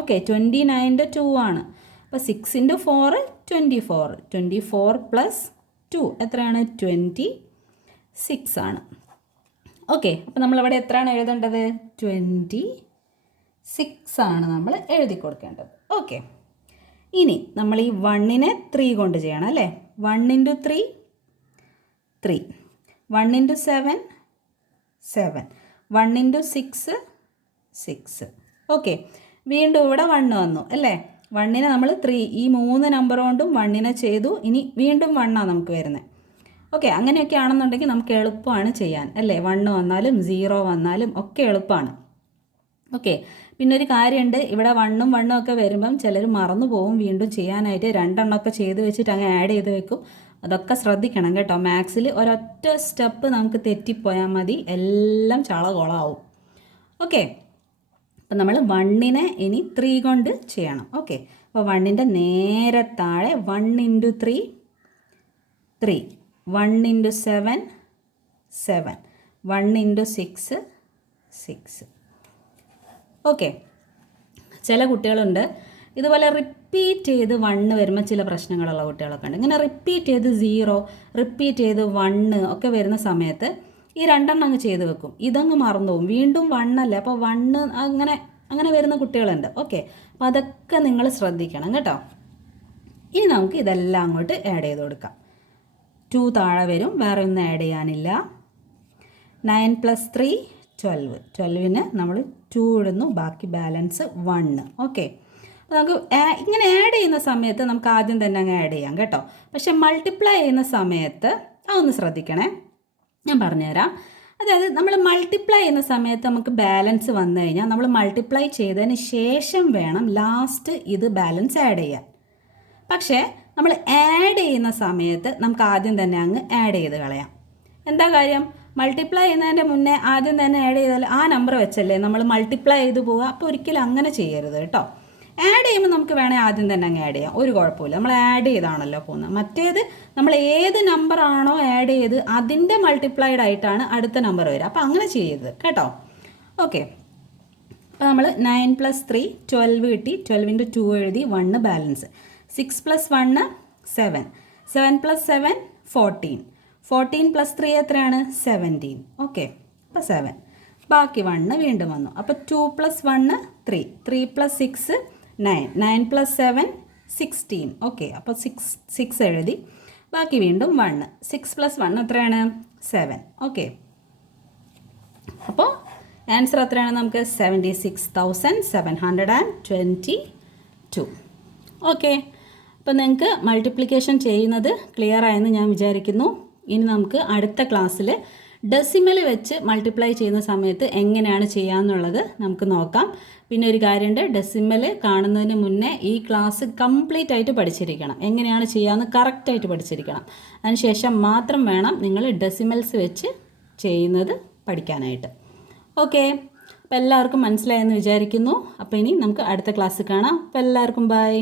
ഓക്കെ, 29ൻ്റെ 2 ആണ്. അപ്പോൾ 6 ഇൻറ്റു 4 24. 24 പ്ലസ് 2 എത്രയാണ്? 26 ആണ്. ഓക്കെ, അപ്പോൾ നമ്മളിവിടെ എത്രയാണ് എഴുതേണ്ടത്? 26 ആണ് നമ്മൾ എഴുതി കൊടുക്കേണ്ടത്. ഓക്കെ, ഇനി നമ്മൾ ഈ 1നെ 3 കൊണ്ട് ചെയ്യണം അല്ലേ? 1 ഇൻറ്റു 3 3. 1 ഇൻറ്റു 7 7. 1 ഇൻറ്റു 6 6. ഓക്കെ, വീണ്ടും ഇവിടെ 1 വന്നു അല്ലേ? 1നെ നമ്മൾ 3 ഈ 3 നമ്പർ കൊണ്ടും 1നെ ചെയ്തു. ഇനി വീണ്ടും 1 ആണ് നമുക്ക് വരുന്നത്. ഓക്കെ, അങ്ങനെയൊക്കെ ആണെന്നുണ്ടെങ്കിൽ നമുക്ക് എളുപ്പമാണ് ചെയ്യാൻ അല്ലേ? 1 വന്നാലും 0 വന്നാലും ഒക്കെ എളുപ്പമാണ്. ഓക്കെ, പിന്നെ ഒരു കാര്യമുണ്ട്, ഇവിടെ 1ഉം 1ഉം ഒക്കെ വരുമ്പം ചിലർ മറന്നു പോകും വീണ്ടും ചെയ്യാനായിട്ട്. 2 എണ്ണമൊക്കെ ചെയ്ത് വെച്ചിട്ട് അങ്ങ് ആഡ് ചെയ്ത് വെക്കും. അതൊക്കെ ശ്രദ്ധിക്കണം കേട്ടോ. മാത്സിൽ ഒരൊറ്റ സ്റ്റെപ്പ് നമുക്ക് തെറ്റിപ്പോയാൽ മതി, എല്ലാം ചളകൊളാവും. ഓക്കെ, അപ്പം നമ്മൾ 1നെ ഇനി 3 കൊണ്ട് ചെയ്യണം. ഓക്കെ, അപ്പോൾ 1ൻ്റെ നേരെ താഴെ 1 ഇൻറ്റു 3 3. 1 ഇൻറ്റു 7 7. 1 ഇൻറ്റു 6 6. ഓക്കെ, ചില കുട്ടികളുണ്ട് ഇതുപോലെ റിപ്പീറ്റ് ചെയ്ത് 1 വരുമ്പോൾ ചില പ്രശ്നങ്ങളുള്ള കുട്ടികളൊക്കെ ഉണ്ട്. ഇങ്ങനെ റിപ്പീറ്റ് ചെയ്ത് 0, റിപ്പീറ്റ് ചെയ്ത് 1 ഒക്കെ വരുന്ന സമയത്ത് ഈ 2 എണ്ണം അങ്ങ് ചെയ്ത് വെക്കും. ഇതങ്ങ് മറന്നു പോകും. വീണ്ടും 1 അല്ലേ, അപ്പോൾ 1 അങ്ങനെ വരുന്ന കുട്ടികളുണ്ട്. ഓക്കെ, അപ്പോൾ അതൊക്കെ നിങ്ങൾ ശ്രദ്ധിക്കണം കേട്ടോ. ഇനി നമുക്ക് ഇതെല്ലാം അങ്ങോട്ട് ആഡ് ചെയ്ത് കൊടുക്കാം. 2 താഴെ വരും, വേറെ ഒന്നും ആഡ് ചെയ്യാനില്ല. 9 + 3 12. 12ന് നമ്മൾ 2 ഇടുന്നു, ബാക്കി ബാലൻസ് 1. ഓക്കെ, അപ്പോൾ നമുക്ക് ഇങ്ങനെ ആഡ് ചെയ്യുന്ന സമയത്ത് നമുക്ക് ആദ്യം തന്നെ അങ്ങ് ആഡ് ചെയ്യാം കേട്ടോ. പക്ഷെ മൾട്ടിപ്ലൈ ചെയ്യുന്ന സമയത്ത് അതൊന്ന് ശ്രദ്ധിക്കണേ, ഞാൻ പറഞ്ഞുതരാം. അതായത് നമ്മൾ മൾട്ടിപ്ലൈ ചെയ്യുന്ന സമയത്ത് നമുക്ക് ബാലൻസ് വന്നു കഴിഞ്ഞാൽ നമ്മൾ മൾട്ടിപ്ലൈ ചെയ്തതിന് ശേഷം വേണം ലാസ്റ്റ് ഇത് ബാലൻസ് ആഡ് ചെയ്യാൻ. പക്ഷേ നമ്മൾ ആഡ് ചെയ്യുന്ന സമയത്ത് നമുക്ക് ആദ്യം തന്നെ അങ്ങ് ആഡ് ചെയ്ത് കളയാം. എന്താ കാര്യം? മൾട്ടിപ്ലൈ ചെയ്യുന്നതിൻ്റെ മുന്നേ ആദ്യം തന്നെ ആഡ് ചെയ്താൽ ആ നമ്പർ വെച്ചല്ലേ നമ്മൾ മൾട്ടിപ്ലൈ ചെയ്ത് പോവുക. അപ്പോൾ ഒരിക്കലും അങ്ങനെ ചെയ്യരുത് കേട്ടോ. ആഡ് ചെയ്യുമ്പോൾ നമുക്ക് വേണമെങ്കിൽ ആദ്യം തന്നെ അങ്ങ് ആഡ് ചെയ്യാം, ഒരു കുഴപ്പമില്ല. നമ്മൾ ആഡ് ചെയ്താണല്ലോ പോകുന്നത്. മറ്റേത് നമ്മൾ ഏത് നമ്പറാണോ ആഡ് ചെയ്ത് അതിൻ്റെ മൾട്ടിപ്ലൈഡ് ആയിട്ടാണ് അടുത്ത നമ്പർ വരിക. അപ്പോൾ അങ്ങനെ ചെയ്യരുത് കേട്ടോ. ഓക്കെ, അപ്പോൾ നമ്മൾ 9 + 3 12 കിട്ടി. 12 ഇൻറ്റു 2 എഴുതി, 1 ബാലൻസ്. 6 + 1 7. 7 + 7 14. 14 + 3 എത്രയാണ്? 17. ഓക്കെ, അപ്പോൾ 7. ബാക്കി 1 വീണ്ടും വന്നു. അപ്പോൾ 2 + 1 3. 3 + 6 9. 9 + 7 16. ഓക്കെ, അപ്പോൾ 6 എഴുതി, ബാക്കി വീണ്ടും 1. 6 + 1 എത്രയാണ്? 7. ഓക്കെ, അപ്പോൾ ആൻസർ എത്രയാണ് നമുക്ക്? 76,722. ഓക്കെ, അപ്പോൾ നിങ്ങൾക്ക് മൾട്ടിപ്ലിക്കേഷൻ ചെയ്യുന്നത് ക്ലിയർ ആയെന്ന് ഞാൻ വിചാരിക്കുന്നു. ഇനി നമുക്ക് അടുത്ത ക്ലാസ്സിൽ ഡെസിമൽ വെച്ച് മൾട്ടിപ്ലൈ ചെയ്യുന്ന സമയത്ത് എങ്ങനെയാണ് ചെയ്യാമെന്നുള്ളത് നമുക്ക് നോക്കാം. പിന്നെ ഒരു കാര്യമുണ്ട്, ഡെസിമൽ കാണുന്നതിന് മുന്നേ ഈ ക്ലാസ് കംപ്ലീറ്റ് ആയിട്ട് പഠിച്ചിരിക്കണം. എങ്ങനെയാണ് ചെയ്യാമെന്ന് കറക്റ്റായിട്ട് പഠിച്ചിരിക്കണം. അതിനുശേഷം മാത്രം വേണം നിങ്ങൾ ഡെസിമൽസ് വെച്ച് ചെയ്യുന്നത് പഠിക്കാനായിട്ട്. ഓക്കെ, അപ്പോൾ എല്ലാവർക്കും മനസ്സിലായെന്ന് വിചാരിക്കുന്നു. അപ്പോൾ ഇനി നമുക്ക് അടുത്ത ക്ലാസ് കാണാം. അപ്പോൾ എല്ലാവർക്കും ബൈ.